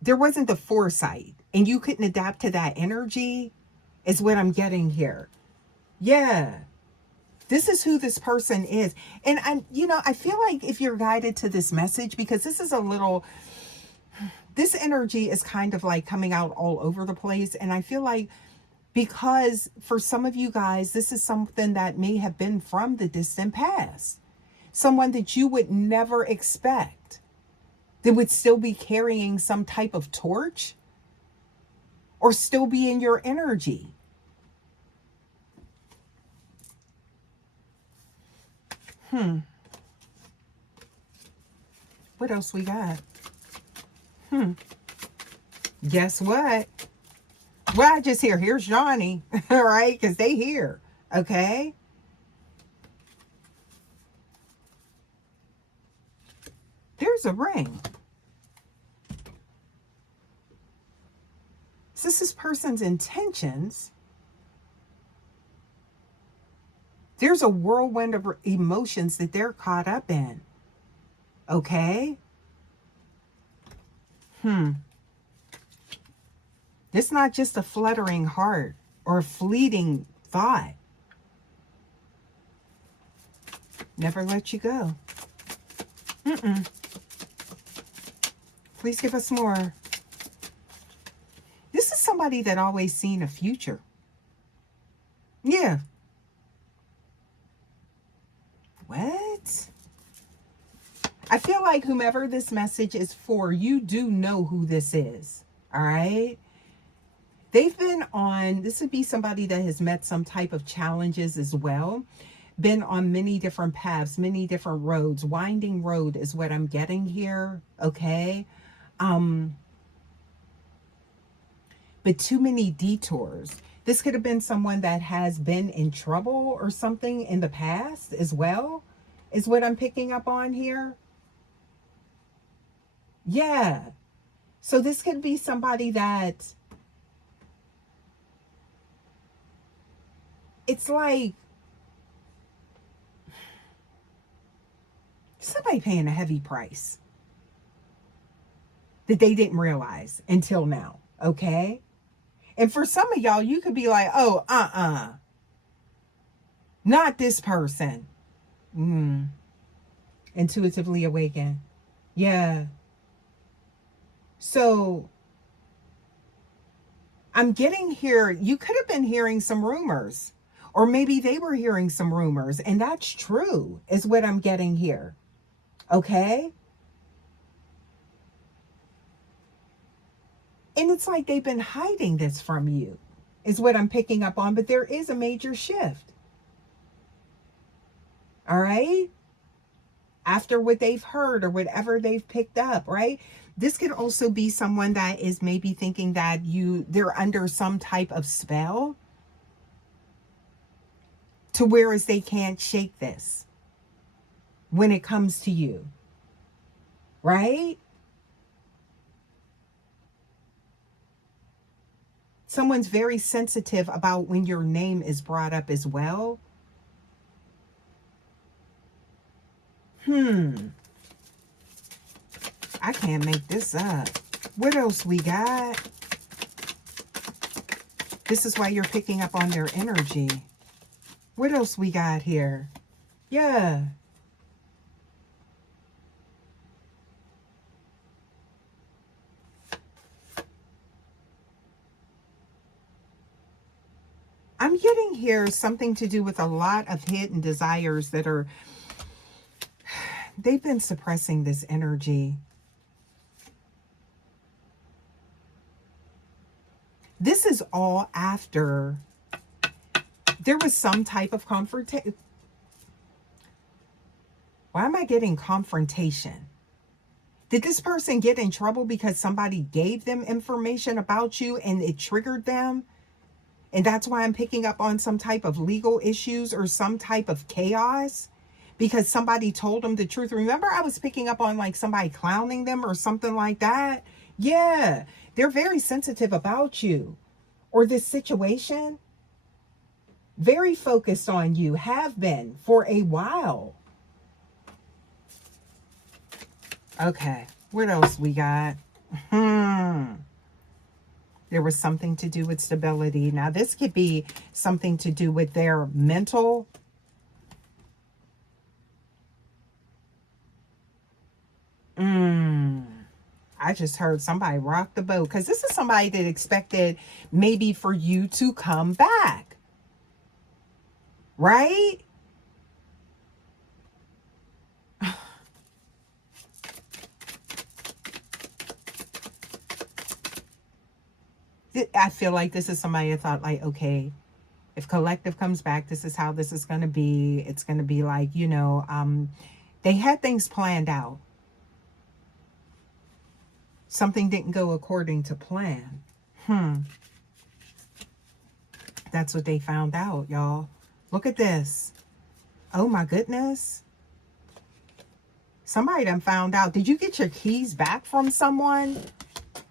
there wasn't the foresight and you couldn't adapt to that energy, is what I'm getting here. Yeah. This is who this person is. And I feel like if you're guided to this message, because this is a little, this energy is kind of like coming out all over the place. And I feel like because for some of you guys, this is something that may have been from the distant past. Someone that you would never expect, that would still be carrying some type of torch or still be in your energy. What else we got? Guess what? Well, I just here's Johnny, all right? Because they here, okay? There's a ring. So this person's intentions. There's a whirlwind of emotions that they're caught up in, okay? It's not just a fluttering heart or a fleeting thought. Never let you go. Please give us more. This is somebody that always seen a future. Yeah. What? I feel like whomever this message is for, you do know who this is. All right? They've been on, this would be somebody that has met some type of challenges as well. Been on many different paths, many different roads. Winding road is what I'm getting here, okay? But too many detours. This could have been someone that has been in trouble or something in the past as well, is what I'm picking up on here. Yeah. So this could be somebody that, it's like somebody paying a heavy price that they didn't realize until now, okay? And for some of y'all, you could be like, oh, not this person. Intuitively awakened. Yeah. So I'm getting here, you could have been hearing some rumors, or maybe they were hearing some rumors, and that's true, is what I'm getting here. Okay? And it's like they've been hiding this from you, is what I'm picking up on, but there is a major shift. All right? After what they've heard or whatever they've picked up, right? This could also be someone that is maybe thinking that they're under some type of spell. to whereas they can't shake this when it comes to you, right? Someone's very sensitive about when your name is brought up as well. I can't make this up. What else we got? This is why you're picking up on their energy. What else we got here? Yeah. I'm getting here something to do with a lot of hidden desires that are, they've been suppressing this energy. This is all after there was some type of confrontation. Why am I getting confrontation? Did this person get in trouble because somebody gave them information about you and it triggered them? And that's why I'm picking up on some type of legal issues or some type of chaos because somebody told them the truth. Remember, I was picking up on like somebody clowning them or something like that. Yeah, they're very sensitive about you or this situation. Very focused on you, have been for a while. Okay, what else we got? There was something to do with stability. Now, this could be something to do with their mental. I just heard somebody rock the boat because this is somebody that expected maybe for you to come back. Right? I feel like this is somebody that thought like, okay, if collective comes back, this is how this is going to be. It's going to be like, you know, they had things planned out. Something didn't go according to plan. That's what they found out, y'all. Look at this. Oh my goodness. Somebody done found out. Did you get your keys back from someone?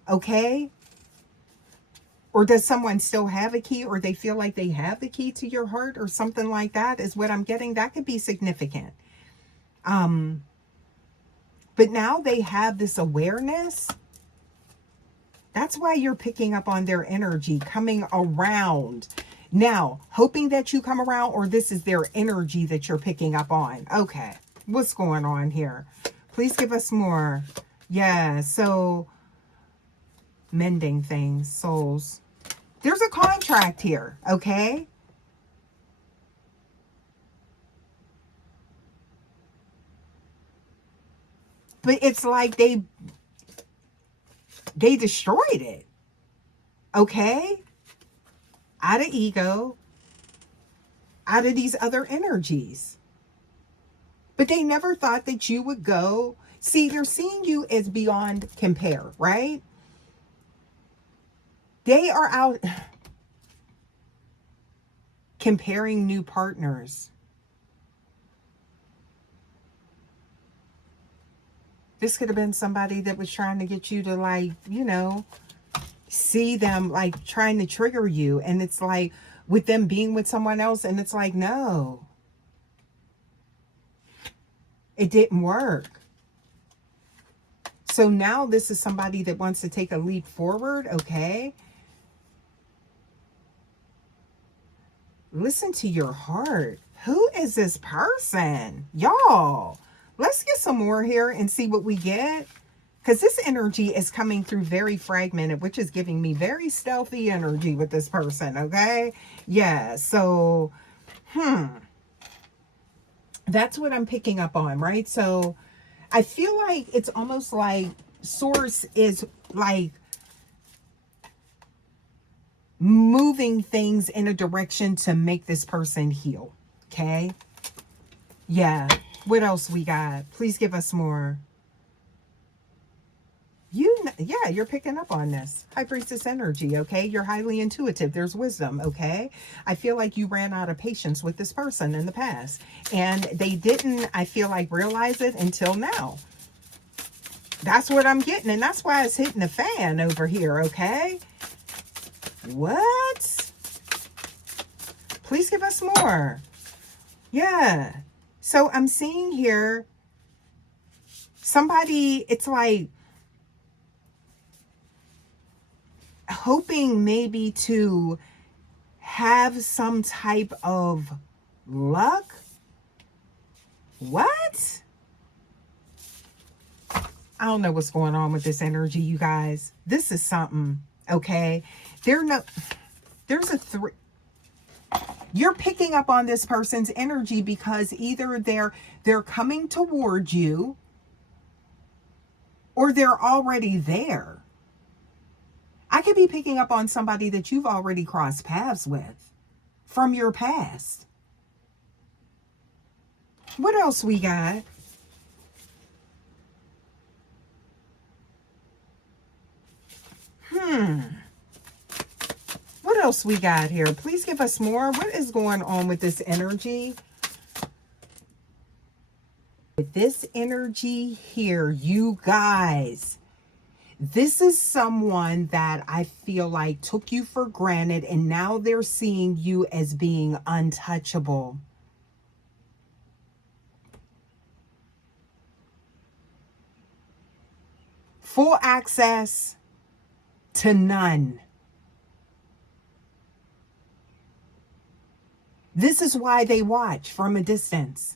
Okay. Or does someone still have a key, or they feel like they have the key to your heart or something like that is what I'm getting. That could be significant. But now they have this awareness. That's why you're picking up on their energy coming around. Now, hoping that you come around, or this is their energy that you're picking up on. Okay. What's going on here? Please give us more. Yeah. So mending things, souls. There's a contract here, okay? But it's like they destroyed it, okay? Out of ego, out of these other energies. But they never thought that you would go. See, they're seeing you as beyond compare, right? They are out comparing new partners. This could have been somebody that was trying to get you to, like, you know, see them, like, trying to trigger you. And it's like, with them being with someone else, and it's like, no. It didn't work. So now this is somebody that wants to take a leap forward, okay? Listen to your heart. Who is this person? Y'all, let's get some more here and see what we get. Because this energy is coming through very fragmented, which is giving me very stealthy energy with this person, okay? Yeah, so, that's what I'm picking up on, right? So I feel like it's almost like Source is like moving things in a direction to make this person heal. Okay. Yeah. What else we got? Please give us more. Yeah, you're picking up on this. High Priestess energy, okay? You're highly intuitive. There's wisdom, okay? I feel like you ran out of patience with this person in the past. And they didn't, I feel like, realize it until now. That's what I'm getting. And that's why it's hitting the fan over here, okay? What? Please give us more. Yeah. So I'm seeing here somebody, it's like hoping maybe to have some type of luck. What? I don't know what's going on with this energy, you guys. This is something, okay? There's a three. You're picking up on this person's energy because either they're coming towards you or they're already there. I could be picking up on somebody that you've already crossed paths with from your past. What else we got? What else we got here? Please give us more. What is going on with this energy? With this energy here, you guys, this is someone that I feel like took you for granted and now they're seeing you as being untouchable. Full access to none. This is why they watch from a distance.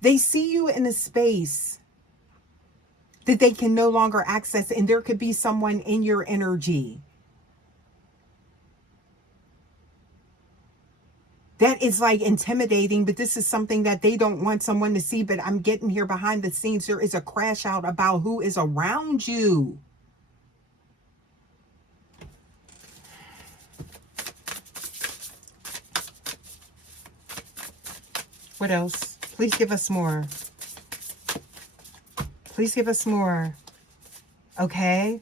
They see you in a space that they can no longer access, and there could be someone in your energy that is like intimidating, but this is something that they don't want someone to see. But I'm getting here behind the scenes. There is a crash out about who is around you. What else? Please give us more. Please give us more. Okay.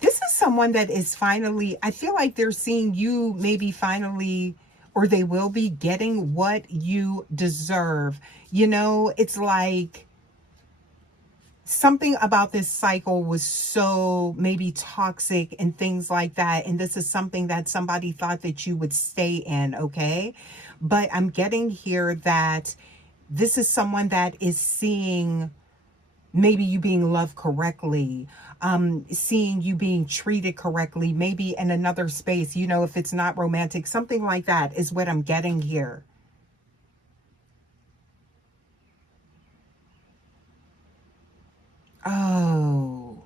This is someone that is finally, I feel like they're seeing you maybe finally, or they will be getting what you deserve. You know, it's like something about this cycle was so maybe toxic and things like that. And this is something that somebody thought that you would stay in, okay? But I'm getting here that this is someone that is seeing maybe you being loved correctly, seeing you being treated correctly, maybe in another space, you know, if it's not romantic, something like that is what I'm getting here. Oh,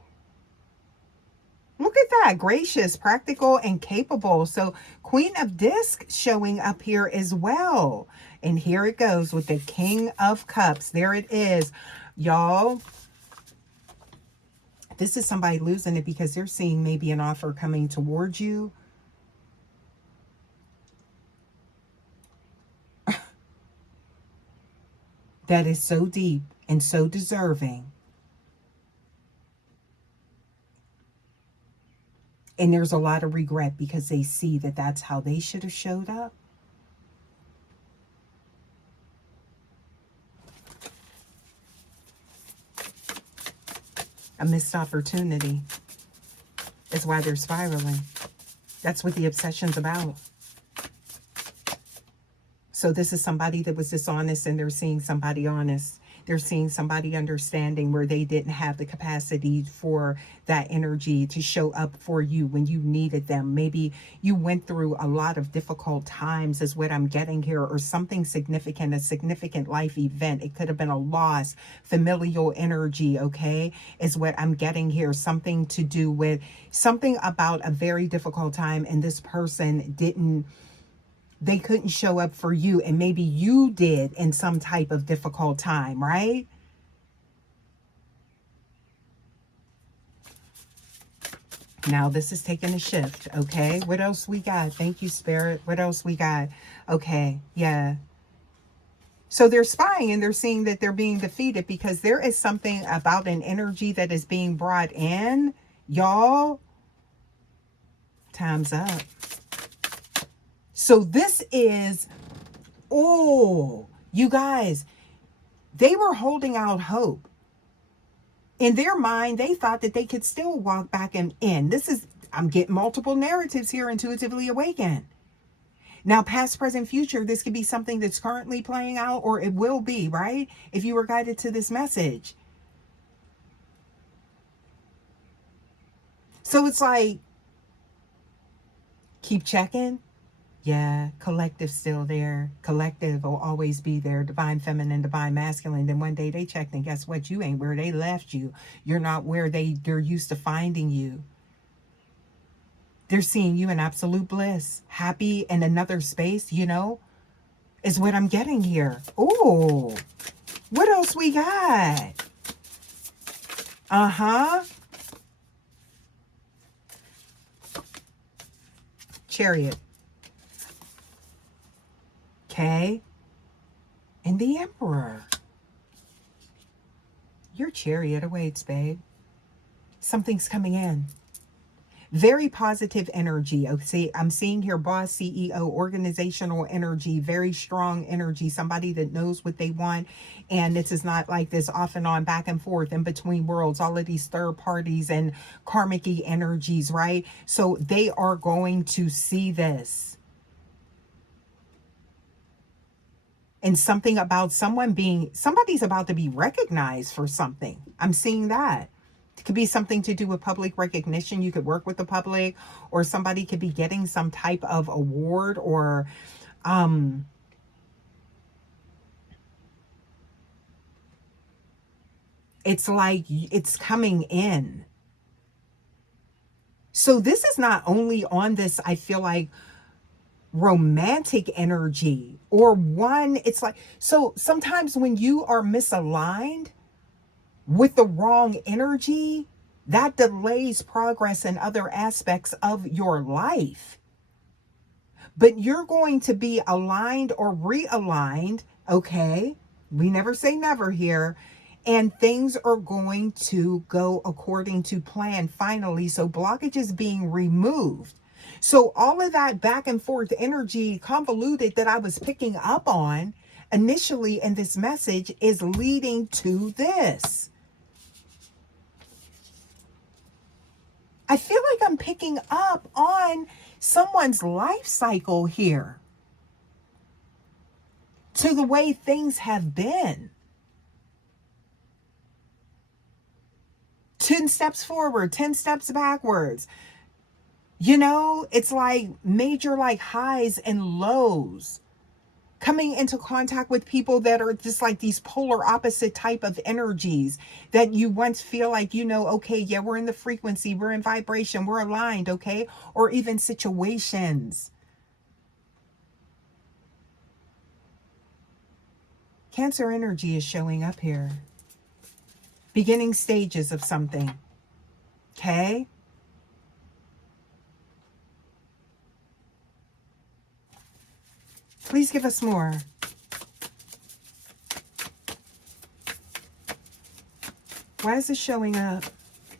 look at that. Gracious, practical, and capable. So Queen of Disc showing up here as well. And here it goes with the King of Cups. There it is. Y'all, this is somebody losing it because they're seeing maybe an offer coming towards you. That is so deep and so deserving. And there's a lot of regret because they see that that's how they should have showed up. A missed opportunity is why they're spiraling. That's what the obsession's about. So this is somebody that was dishonest and they're seeing somebody honest. They're seeing somebody understanding where they didn't have the capacity for that energy to show up for you when you needed them. Maybe you went through a lot of difficult times is what I'm getting here, or something significant, a significant life event. It could have been a loss, familial energy, okay, is what I'm getting here. Something to do with something about a very difficult time, and this person didn't, they couldn't show up for you, and maybe you did in some type of difficult time, right? Now this is taking a shift, okay? What else we got? Thank you, Spirit. What else we got? Okay, yeah. So they're spying and they're seeing that they're being defeated because there is something about an energy that is being brought in. Y'all, time's up. So this is, oh, you guys, they were holding out hope. In their mind, they thought that they could still walk back and in. This is, I'm getting multiple narratives here, intuitively awakened. Now, past, present, future, this could be something that's currently playing out, or it will be, right? If you were guided to this message. So it's like, keep checking. Yeah, collective still there. Collective will always be there. Divine feminine, divine masculine. Then one day they checked and guess what? You ain't where they left you. You're not where they're used to finding you. They're seeing you in absolute bliss. Happy in another space, you know, is what I'm getting here. Oh, what else we got? Uh-huh. Chariot. Okay. And the Emperor. Your chariot awaits, babe. Something's coming in. Very positive energy. Oh, see, I'm seeing here boss, CEO, organizational energy, very strong energy, somebody that knows what they want. And this is not like this off and on, back and forth, in between worlds, all of these third parties and karmic-y energies, right? So they are going to see this. And something about somebody's about to be recognized for something. I'm seeing that. It could be something to do with public recognition. You could work with the public, or somebody could be getting some type of award, or it's like it's coming in. So this is not only on this, I feel like, romantic energy, or one, it's like, so sometimes when you are misaligned with the wrong energy, that delays progress in other aspects of your life. But you're going to be aligned or realigned, okay? We never say never here. And things are going to go according to plan finally. So blockage is being removed. So all of that back and forth energy, convoluted, that I was picking up on initially in this message is leading to this. I feel like I'm picking up on someone's life cycle here, to the way things have been. 10 steps forward, 10 steps backwards. You know, it's like major like highs and lows. Coming into contact with people that are just like these polar opposite type of energies that you once feel like, you know, okay, yeah, we're in the frequency, we're in vibration, we're aligned, okay? Or even situations. Cancer energy is showing up here. Beginning stages of something, okay? Please give us more. Why is it showing up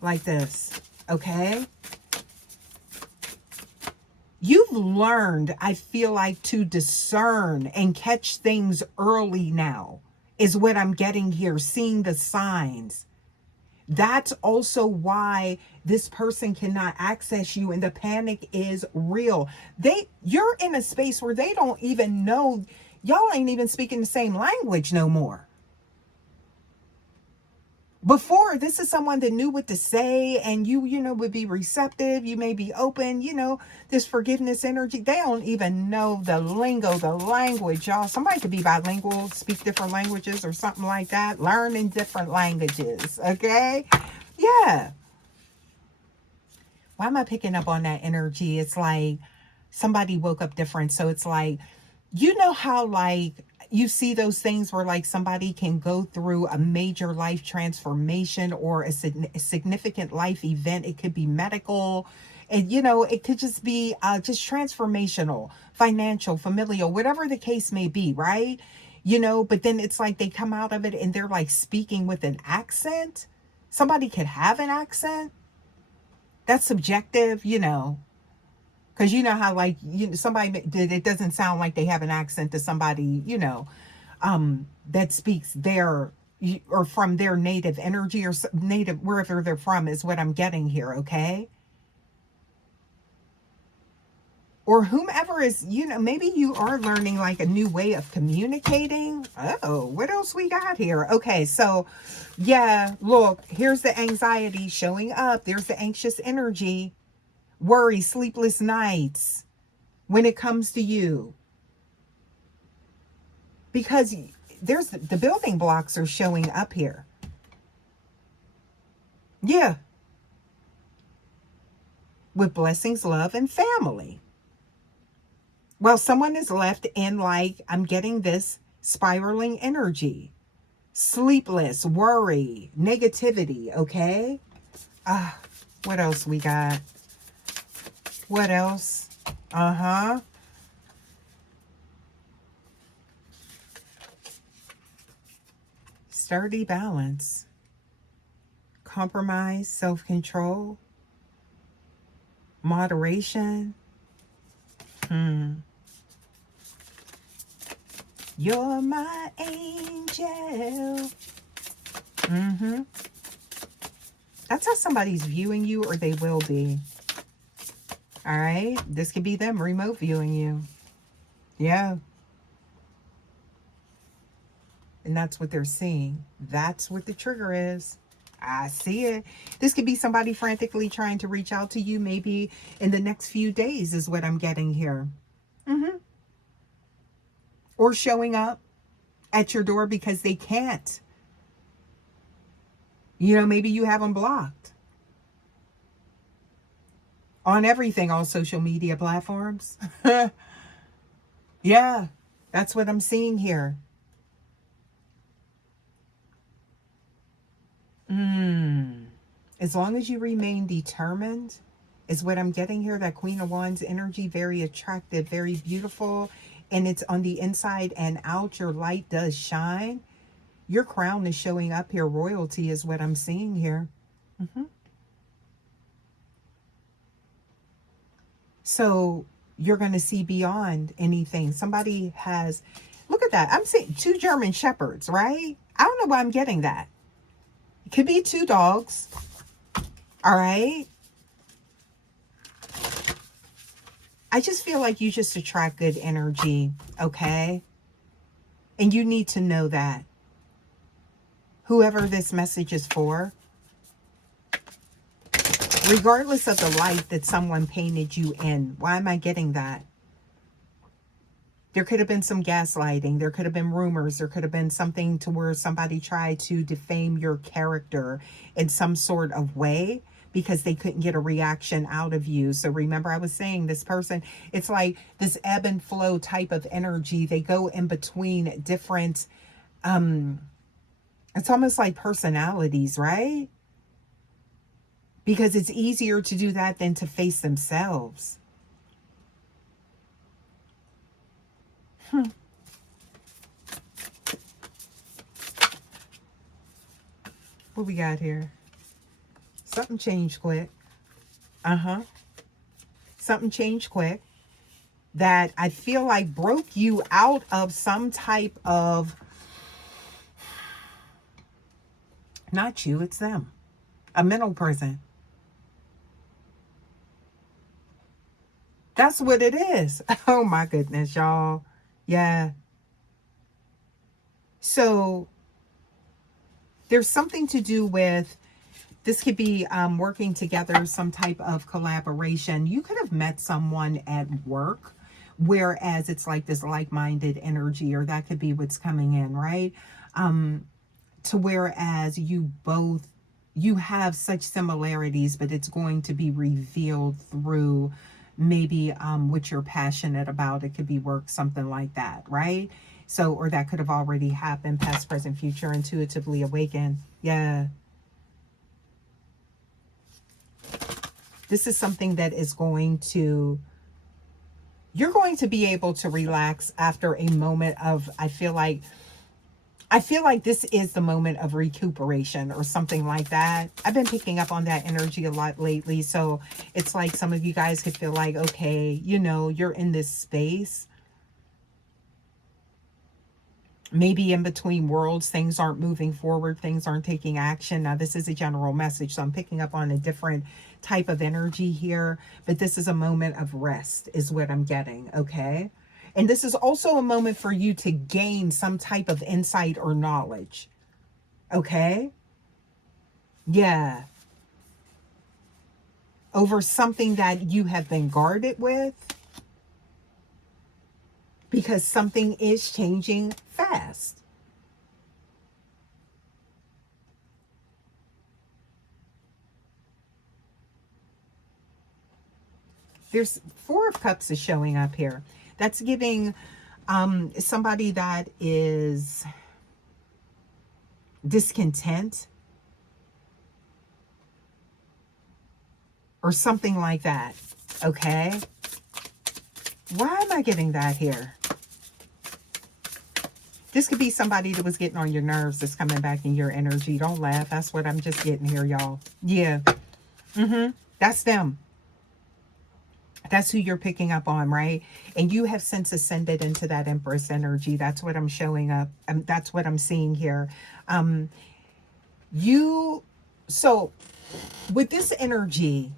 like this? Okay. You've learned, I feel like, to discern and catch things early now, is what I'm getting here, seeing the signs. That's also why this person cannot access you, and the panic is real. You're in a space where they don't even know, y'all ain't even speaking the same language no more. Before, this is someone that knew what to say, and you know, would be receptive. You may be open, you know, this forgiveness energy. They don't even know the lingo, the language, y'all. Somebody could be bilingual, speak different languages or something like that. Learn in different languages, okay? Yeah. Why am I picking up on that energy? It's like somebody woke up different. So it's like, you know how like you see those things where like somebody can go through a major life transformation or a significant life event. It could be medical, and you know, it could just be just transformational, financial, familial, whatever the case may be, right? you know, but then it's like they come out of it and they're like speaking with an accent. Somebody could have an accent. That's subjective, you know, because you know how like somebody did, it doesn't sound like they have an accent to somebody, you know, that speaks their or from their native energy or native wherever they're from is what I'm getting here, okay? Or whomever is, you know, maybe you are learning like a new way of communicating. Oh, what else we got here? Okay, so yeah, look, here's the anxiety showing up. There's the anxious energy, worry, sleepless nights when it comes to you. Because there's the building blocks are showing up here. Yeah, with blessings, love, and family. Well, someone is left in like, I'm getting this spiraling energy, sleepless, worry, negativity, okay? What else we got? What else? Uh-huh. Sturdy balance, compromise, self-control, moderation. You're my angel. That's how somebody's viewing you, or they will be. All right? This could be them remote viewing you. Yeah. And that's what they're seeing. That's what the trigger is. I see it. This could be somebody frantically trying to reach out to you maybe in the next few days is what I'm getting here. Or showing up at your door because they can't. You know, maybe you have them blocked on everything, all social media platforms. Yeah, that's what I'm seeing here. As long as you remain determined, is what I'm getting here. That Queen of Wands energy, very attractive, very beautiful. And it's on the inside and out. Your light does shine. Your crown is showing up here. Royalty is what I'm seeing here. So you're going to see beyond anything. Somebody has, look at that. I'm seeing 2 German Shepherds, right? I don't know why I'm getting that. It could be 2 dogs. All right. I just feel like you just attract good energy. Okay. And you need to know that. Whoever this message is for, regardless of the light that someone painted you in. Why am I getting that? There could have been some gaslighting. There could have been rumors. There could have been something to where somebody tried to defame your character in some sort of way because they couldn't get a reaction out of you. So remember I was saying this person, it's like this ebb and flow type of energy. They go in between different, it's almost like personalities, right? Because it's easier to do that than to face themselves. What we got here? Something changed quick. Something changed quick that I feel like broke you out of some type of, not you, it's them, a mental prison. That's what it is. Oh my goodness, y'all. Yeah. So there's something to do with, this could be working together, some type of collaboration. You could have met someone at work, whereas it's like this like-minded energy, or that could be what's coming in, right? To whereas you both, you have such similarities, but it's going to be revealed through maybe what you're passionate about. It could be work, something like that, right? So, or that could have already happened, past, present, future, intuitively awakened. Yeah. This is something that is going to You're going to be able to relax after a moment of, I feel like this is the moment of recuperation or something like that. I've been picking up on that energy a lot lately. So it's like some of you guys could feel like, okay, you know, you're in this space. Maybe in between worlds, things aren't moving forward, things aren't taking action. Now, this is a general message, so I'm picking up on a different type of energy here, but this is a moment of rest is what I'm getting, okay? And this is also a moment for you to gain some type of insight or knowledge, okay? Yeah. Over something that you have been guarded with, because something is changing fast. There's Four of Cups is showing up here. That's giving somebody that is discontent or something like that. Okay. Why am I getting that here? This could be somebody that was getting on your nerves that's coming back in your energy. Don't laugh. That's what I'm just getting here, y'all. Yeah. That's them. That's who you're picking up on, right? And you have since ascended into that Empress energy. That's what I'm showing up. That's what I'm seeing here. So with this energy,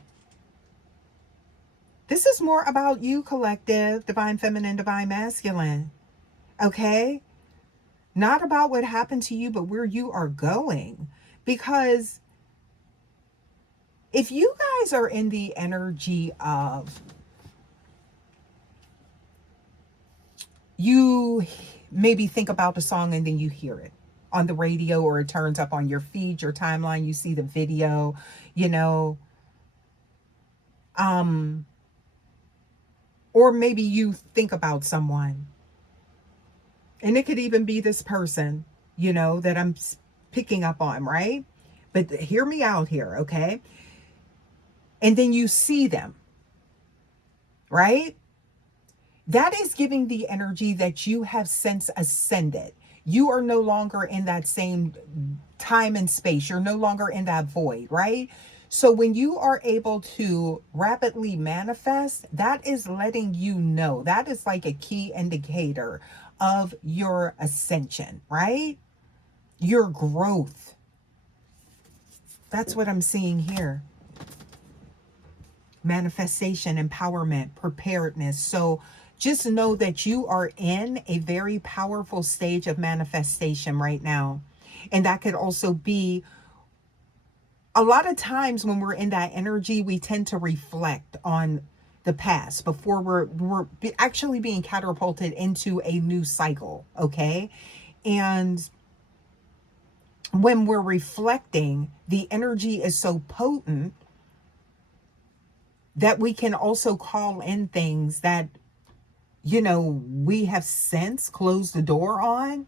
this is more about you, collective, divine feminine, divine masculine. Okay? Not about what happened to you, but where you are going. Because if you guys are in the energy of, you maybe think about the song and then you hear it on the radio, or it turns up on your feed, your timeline, you see the video, you know, or maybe you think about someone, and it could even be this person, you know, that I'm picking up on, right? But hear me out here, okay? And then you see them, right? That is giving the energy that you have since ascended. You are no longer in that same time and space. You're no longer in that void, right? So when you are able to rapidly manifest, that is letting you know. That is like a key indicator of your ascension, right? Your growth. That's what I'm seeing here. Manifestation, empowerment, preparedness. So just know that you are in a very powerful stage of manifestation right now. And that could also be, a lot of times when we're in that energy, we tend to reflect on the past before we're actually being catapulted into a new cycle, okay? And when we're reflecting, the energy is so potent that we can also call in things that, you know, we have since closed the door on.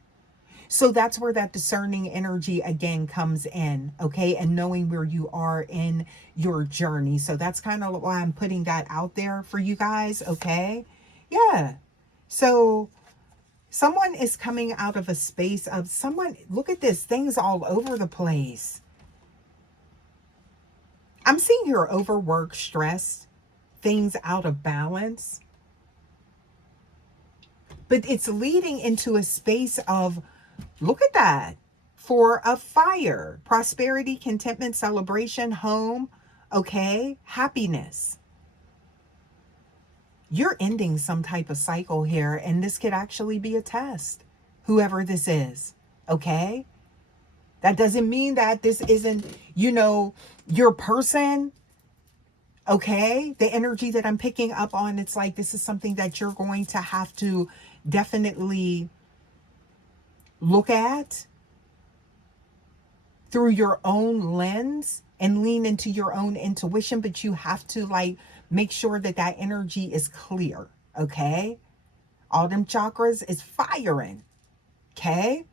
So that's where that discerning energy again comes in, okay? And knowing where you are in your journey. So that's kind of why I'm putting that out there for you guys, okay? Yeah. So someone is coming out of a space of someone, look at this, things all over the place. I'm seeing here overwork, stress, things out of balance. But it's leading into a space of, look at that, Four of Fire, prosperity, contentment, celebration, home, okay, happiness. You're ending some type of cycle here, and this could actually be a test, whoever this is, okay? That doesn't mean that this isn't, you know, your person, okay? The energy that I'm picking up on, it's like this is something that you're going to have to definitely look at through your own lens and lean into your own intuition, but you have to like make sure that that energy is clear, okay? All them chakras is firing, okay?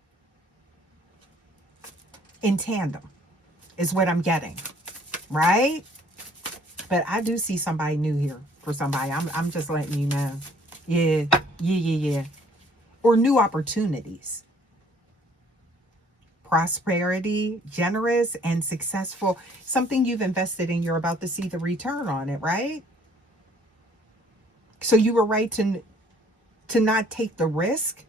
In tandem is what I'm getting, right? But I do see somebody new here for somebody. I'm just letting you know. Yeah, yeah. Or new opportunities. Prosperity, generous and successful. Something you've invested in, you're about to see the return on it, right? So you were right to not take the risk.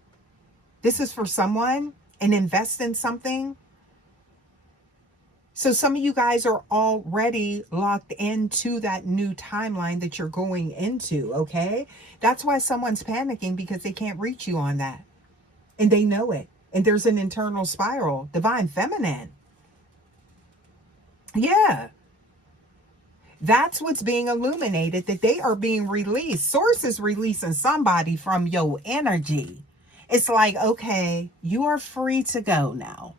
This is for someone, and invest in something. So some of you guys are already locked into that new timeline that you're going into, okay? That's why someone's panicking, because they can't reach you on that. And they know it. And there's an internal spiral. Divine feminine. Yeah. That's what's being illuminated, that they are being released. Source is releasing somebody from your energy. It's like, okay, you are free to go now.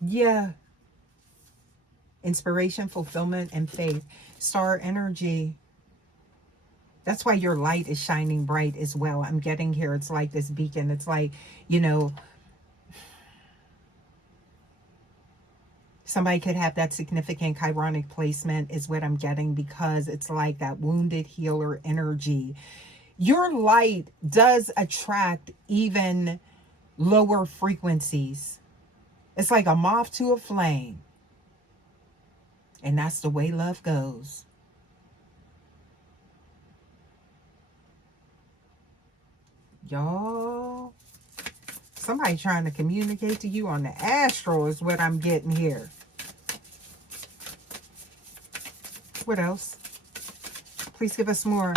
Yeah. Inspiration, fulfillment, and faith. Star energy. That's why your light is shining bright as well. I'm getting here. It's like this beacon. It's like, you know, somebody could have that significant chironic placement is what I'm getting, because it's like that wounded healer energy. Your light does attract even lower frequencies. It's like a moth to a flame. And that's the way love goes. Y'all, somebody trying to communicate to you on the astral is what I'm getting here. What else? Please give us more.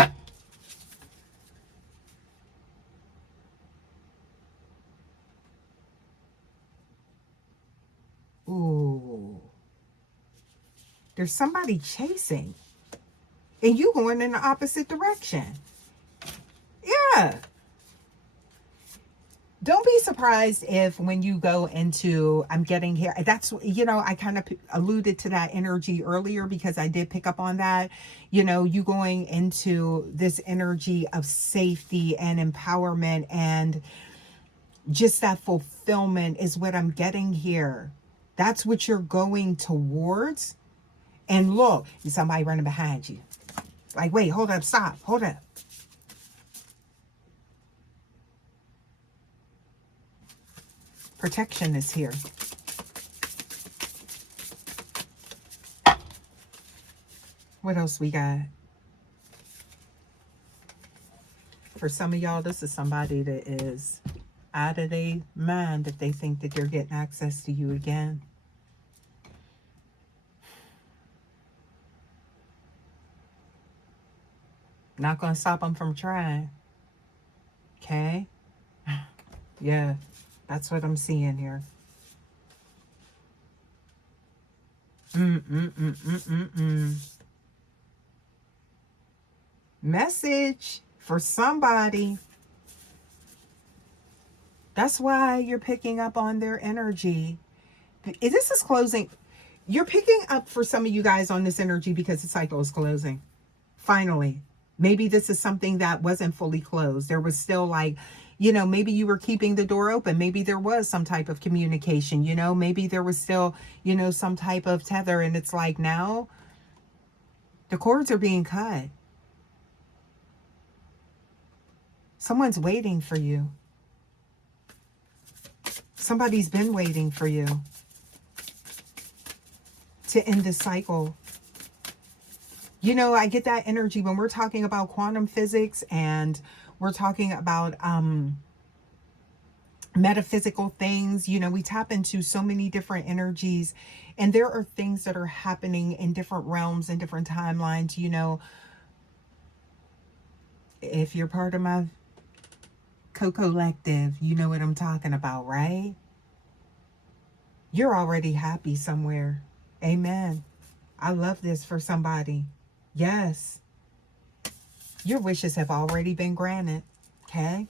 Ooh. There's somebody chasing. And you going in the opposite direction. Yeah. Don't be surprised if when you go into, I'm getting here, that's, you know, I kind of alluded to that energy earlier, because I did pick up on that. You know, you going into this energy of safety and empowerment, and just that fulfillment is what I'm getting here. That's what you're going towards. And look, somebody running behind you. Like, wait, hold up, stop, hold up. Protection is here. What else we got? For some of y'all, this is somebody that is out of their mind if they think that they're getting access to you again. Not going to stop them from trying. Okay? Yeah, that's what I'm seeing here. Message for somebody. That's why you're picking up on their energy. This is closing. You're picking up for some of you guys on this energy because the cycle is closing. Finally. Maybe this is something that wasn't fully closed. There was still like, you know, maybe you were keeping the door open. Maybe there was some type of communication, you know, maybe there was still, you know, some type of tether. And it's like now the cords are being cut. Someone's waiting for you. Somebody's been waiting for you to end this cycle. You know, I get that energy when we're talking about quantum physics, and we're talking about metaphysical things. You know, we tap into so many different energies, and there are things that are happening in different realms and different timelines. You know, if you're part of my co-collective, you know what I'm talking about, right? You're already happy somewhere. Amen. I love this for somebody. Yes. Your wishes have already been granted. Okay?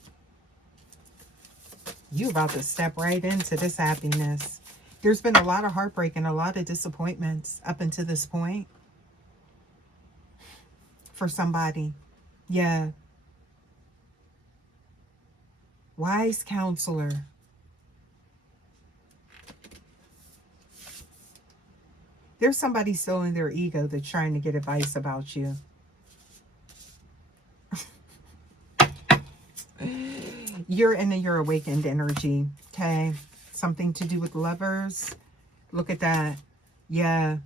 You're about to step right into this happiness. There's been a lot of heartbreak and a lot of disappointments up until this point for somebody. Yeah. Wise counselor. There's somebody still in their ego that's trying to get advice about you. You're in your awakened energy, okay? Something to do with lovers. Look at that. Yeah.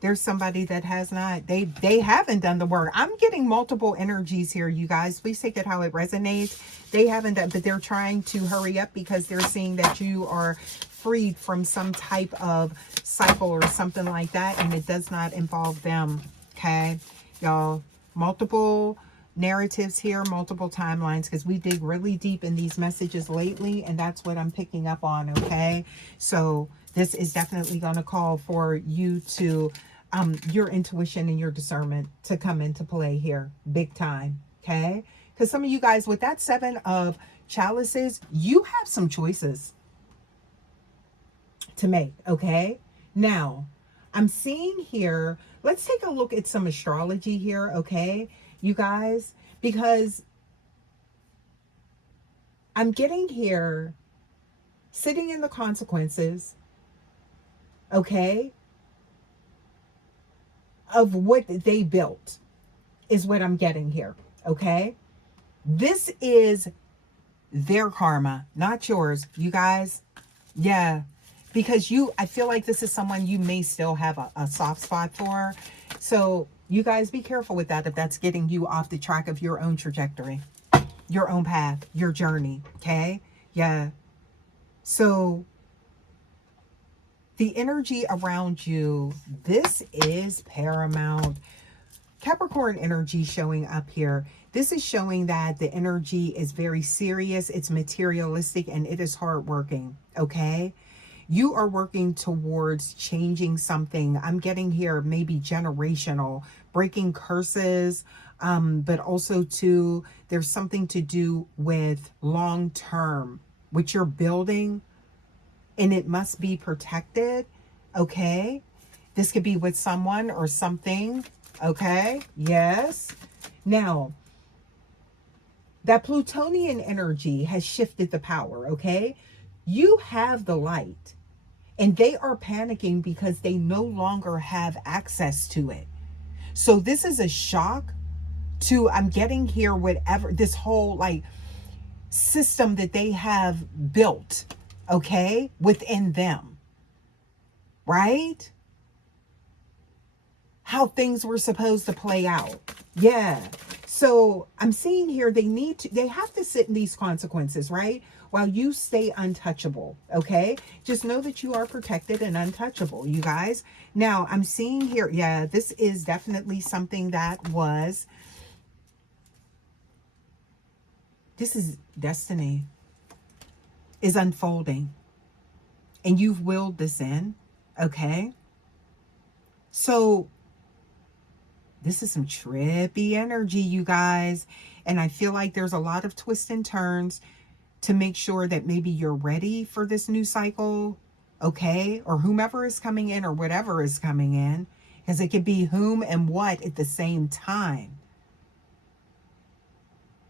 There's somebody that has not, they haven't done the work. I'm getting multiple energies here, you guys. Please take it how it resonates. They haven't done, but they're trying to hurry up because they're seeing that you are freed from some type of cycle or something like that, and it does not involve them, okay? Y'all, multiple narratives here, multiple timelines, because we dig really deep in these messages lately, and that's what I'm picking up on, okay? So this is definitely going to call for you to your intuition and your discernment to come into play here big time, okay? Because some of you guys with that 7 of chalices, you have some choices to make, okay? Now, I'm seeing here, let's take a look at some astrology here, okay, you guys, because I'm getting here sitting in the consequences, okay, of what they built is what I'm getting here, okay? This is their karma, not yours, you guys. Yeah, because I feel like this is someone you may still have a soft spot for. So you guys be careful with that if that's getting you off the track of your own trajectory, your own path, your journey, okay? Yeah. So the energy around you, this is paramount. Capricorn energy showing up here. This is showing that the energy is very serious, it's materialistic, and it is hardworking, okay? You are working towards changing something. I'm getting here maybe generational, breaking curses, but also too, there's something to do with long term, which you're building, and it must be protected, okay? This could be with someone or something, okay? Yes. Now, that Plutonian energy has shifted the power, okay? You have the light, and they are panicking because they no longer have access to it. So this is a shock to, I'm getting here, whatever, this whole like system that they have built, okay, within them, right? How things were supposed to play out. Yeah. So I'm seeing here they have to sit in these consequences, right? While you stay untouchable, okay? Just know that you are protected and untouchable, you guys. Now, I'm seeing here, yeah, this is definitely something that this is destiny is unfolding. And you've willed this in, okay? So this is some trippy energy, you guys. And I feel like there's a lot of twists and turns to make sure that maybe you're ready for this new cycle, okay? Or whomever is coming in or whatever is coming in, because it could be whom and what at the same time.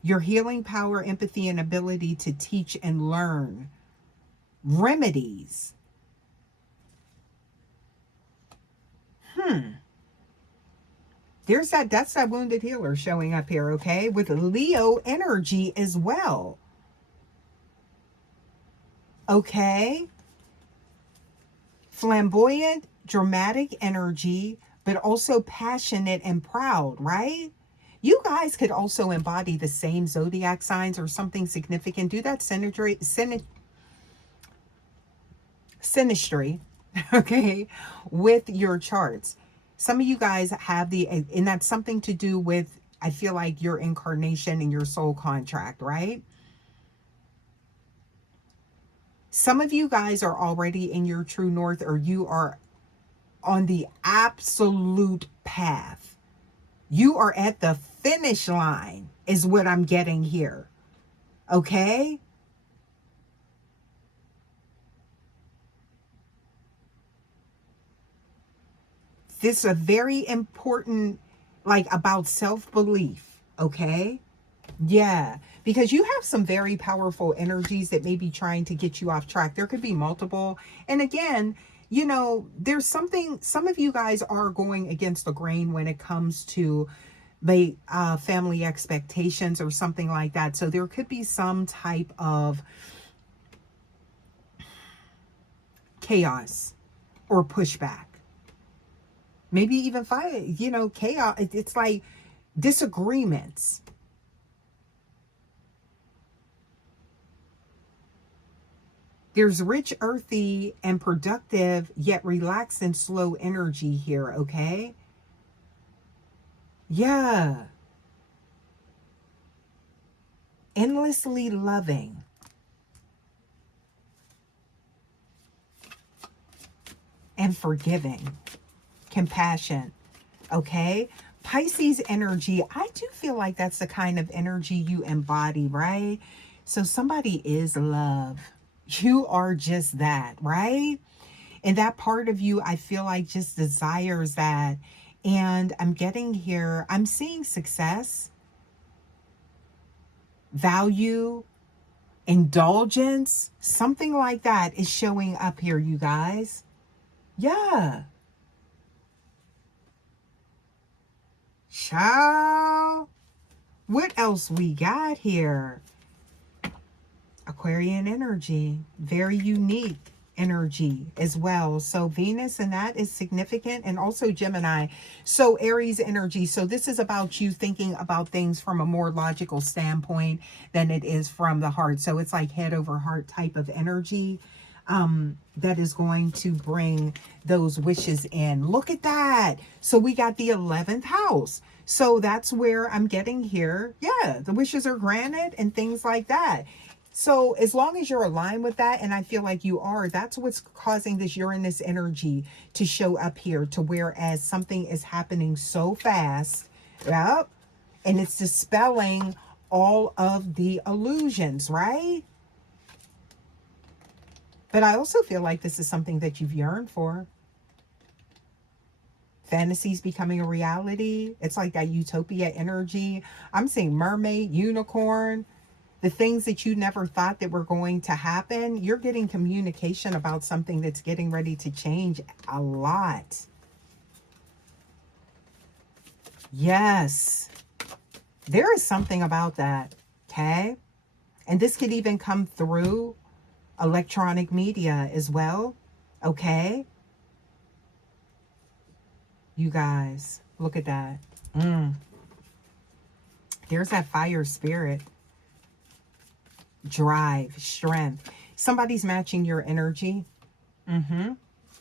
Your healing power, empathy, and ability to teach and learn remedies. That's that wounded healer showing up here, okay? With Leo energy as well. Okay? Flamboyant, dramatic energy, but also passionate and proud, right? You guys could also embody the same zodiac signs or something significant. Do that synastry, okay, with your charts. Some of you guys have and that's something to do with, I feel like, your incarnation and your soul contract, right? Some of you guys are already in your true north, or you are on the absolute path. You are at the finish line is what I'm getting here. Okay? This is a very important, like, about self-belief. Okay? Yeah, because you have some very powerful energies that may be trying to get you off track. There could be multiple. And again, you know, there's something, some of you guys are going against the grain when it comes to family expectations or something like that. So there could be some type of chaos or pushback. Maybe even fight, you know, chaos. It's like disagreements. There's rich, earthy, and productive, yet relaxed and slow energy here, okay? Yeah. Endlessly loving and forgiving. Compassion, okay? Pisces energy, I do feel like that's the kind of energy you embody, right? So somebody is love. You are just that, right? And that part of you, I feel like just desires that. And I'm getting here, I'm seeing success, value, indulgence, something like that is showing up here, you guys. Yeah. Ciao. What else we got here? Aquarian energy, very unique energy as well. So Venus and that is significant, and also Gemini. So Aries energy. So this is about you thinking about things from a more logical standpoint than it is from the heart. So it's like head over heart type of energy that is going to bring those wishes in. Look at that. So we got the 11th house. So that's where I'm getting here. Yeah, the wishes are granted and things like that. So as long as you're aligned with that, and I feel like you are, that's what's causing this Uranus energy to show up here, to whereas something is happening so fast, yep, and it's dispelling all of the illusions, right? But I also feel like this is something that you've yearned for. Fantasies becoming a reality. It's like that utopia energy. I'm seeing mermaid, unicorn, the things that you never thought that were going to happen. You're getting communication about something that's getting ready to change a lot. Yes, there is something about that, okay? And this could even come through electronic media as well, okay? You guys, look at that. There's that fire spirit. Drive, strength. Somebody's matching your energy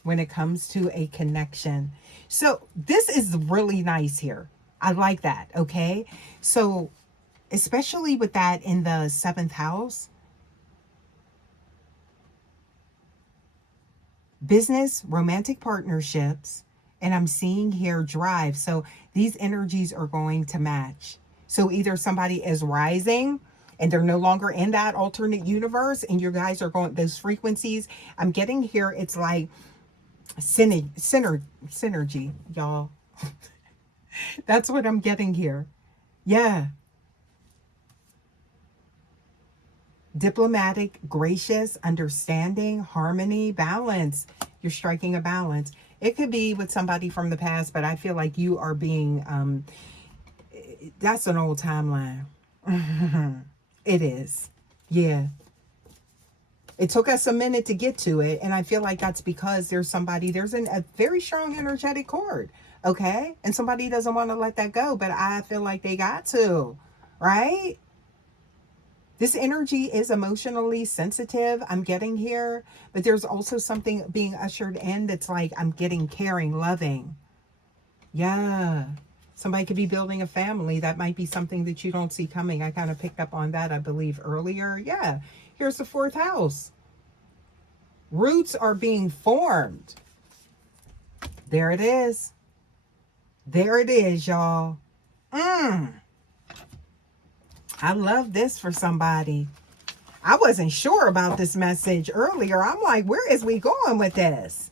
when it comes to a connection. So this is really nice here. I like that, okay? So especially with that in the 7th house, business, romantic partnerships, and I'm seeing here drive. So these energies are going to match. So either somebody is rising and they're no longer in that alternate universe, and you guys are going, those frequencies, I'm getting here, it's like synergy, y'all. That's what I'm getting here. Yeah. Diplomatic, gracious, understanding, harmony, balance. You're striking a balance. It could be with somebody from the past, but I feel like you are being, that's an old timeline. It is. Yeah. It took us a minute to get to it, and I feel like that's because there's somebody, there's a very strong energetic cord, okay? And somebody doesn't want to let that go, but I feel like they got to, right? This energy is emotionally sensitive, I'm getting here, but there's also something being ushered in that's like, I'm getting caring, loving. Yeah. Somebody could be building a family. That might be something that you don't see coming. I kind of picked up on that, I believe, earlier. Yeah. Here's the 4th house. Roots are being formed. There it is. There it is, y'all. I love this for somebody. I wasn't sure about this message earlier. I'm like, where is we going with this?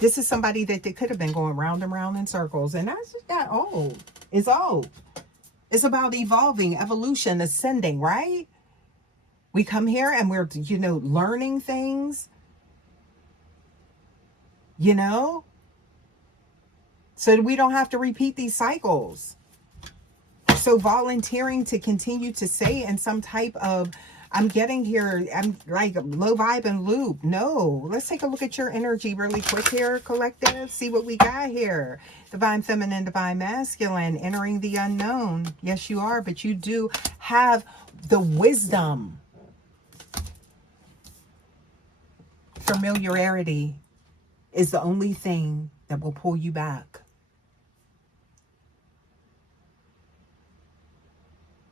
This is somebody that could have been going round and round in circles. And that's just that old. It's old. It's about evolving, evolution, ascending, right? We come here and we're, learning things, you know, so that we don't have to repeat these cycles. So volunteering to continue to say in some type of, I'm getting here, I'm like low vibe and loop. No, let's take a look at your energy really quick here, collective. See what we got here. Divine feminine, divine masculine, entering the unknown. Yes, you are, but you do have the wisdom. Familiarity is the only thing that will pull you back.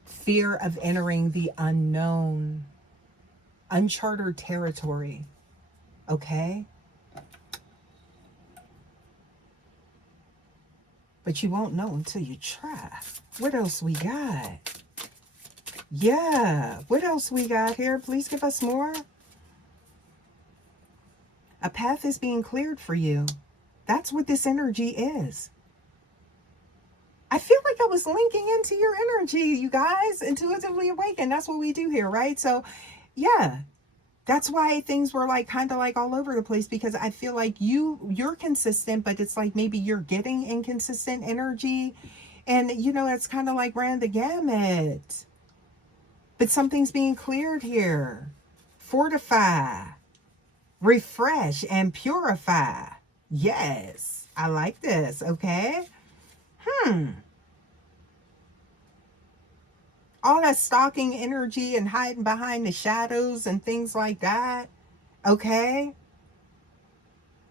Fear of entering the unknown, uncharted territory. Okay? But you won't know until you try. What else we got? Yeah. What else we got here? Please give us more. A path is being cleared for you. That's what this energy is. I feel like I was linking into your energy, you guys. Intuitively awakened. That's what we do here, right? So, yeah. That's why things were like kind of like all over the place, because I feel like you're consistent, but it's like maybe you're getting inconsistent energy. And, it's kind of like ran the gamut. But something's being cleared here. Fortify, refresh, and purify. Yes, I like this. Okay. All that stalking energy and hiding behind the shadows and things like that. Okay.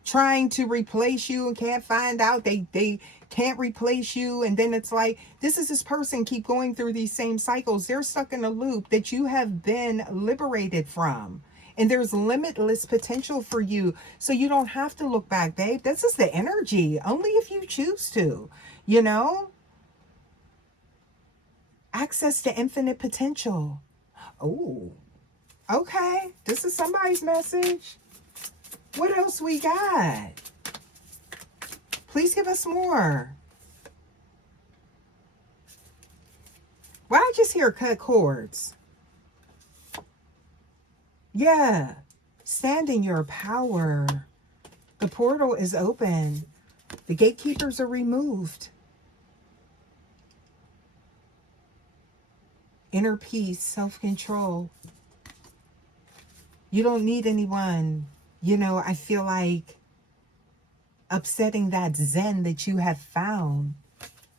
Trying to replace you and can't find out they can't replace you. And then it's like, this person keep going through these same cycles. They're stuck in a loop that you have been liberated from. And there's limitless potential for you. So you don't have to look back, babe. This is the energy. Only if you choose to, Access to infinite potential. Oh, okay. This is somebody's message. What else we got? Please give us more. Why I just hear cut cords? Yeah. Stand in your power. The portal is open. The gatekeepers are removed. Inner peace, self-control. You don't need anyone, I feel like upsetting that zen that you have found.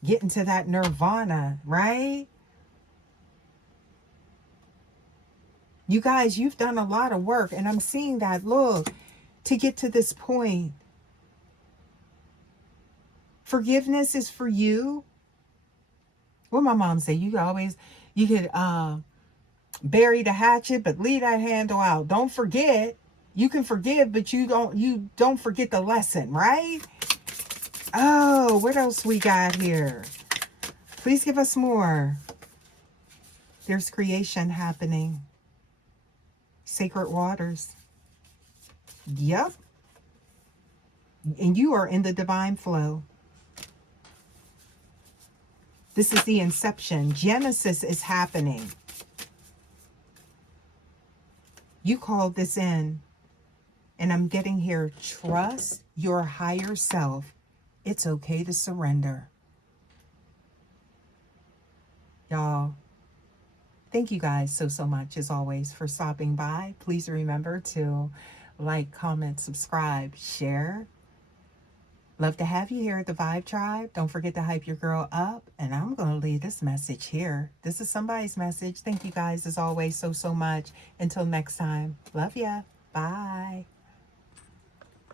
Getting to that nirvana, right? You guys, you've done a lot of work, and I'm seeing that, look, to get to this point. Forgiveness is for you. What my mom say, you could bury the hatchet, but leave that handle out. Don't forget. You can forgive, but you don't forget the lesson, right? Oh, what else we got here? Please give us more. There's creation happening. Sacred waters. Yep. And you are in the divine flow. This is the inception. Genesis is happening. You called this in. And I'm getting here, trust your higher self. It's okay to surrender. Y'all, thank you guys so much, as always, for stopping by. Please remember to like, comment, subscribe, share. Love to have you here at the Vibe Tribe. Don't forget to hype your girl up. And I'm going to leave this message here. This is somebody's message. Thank you guys, as always, so much. Until next time. Love ya. Bye.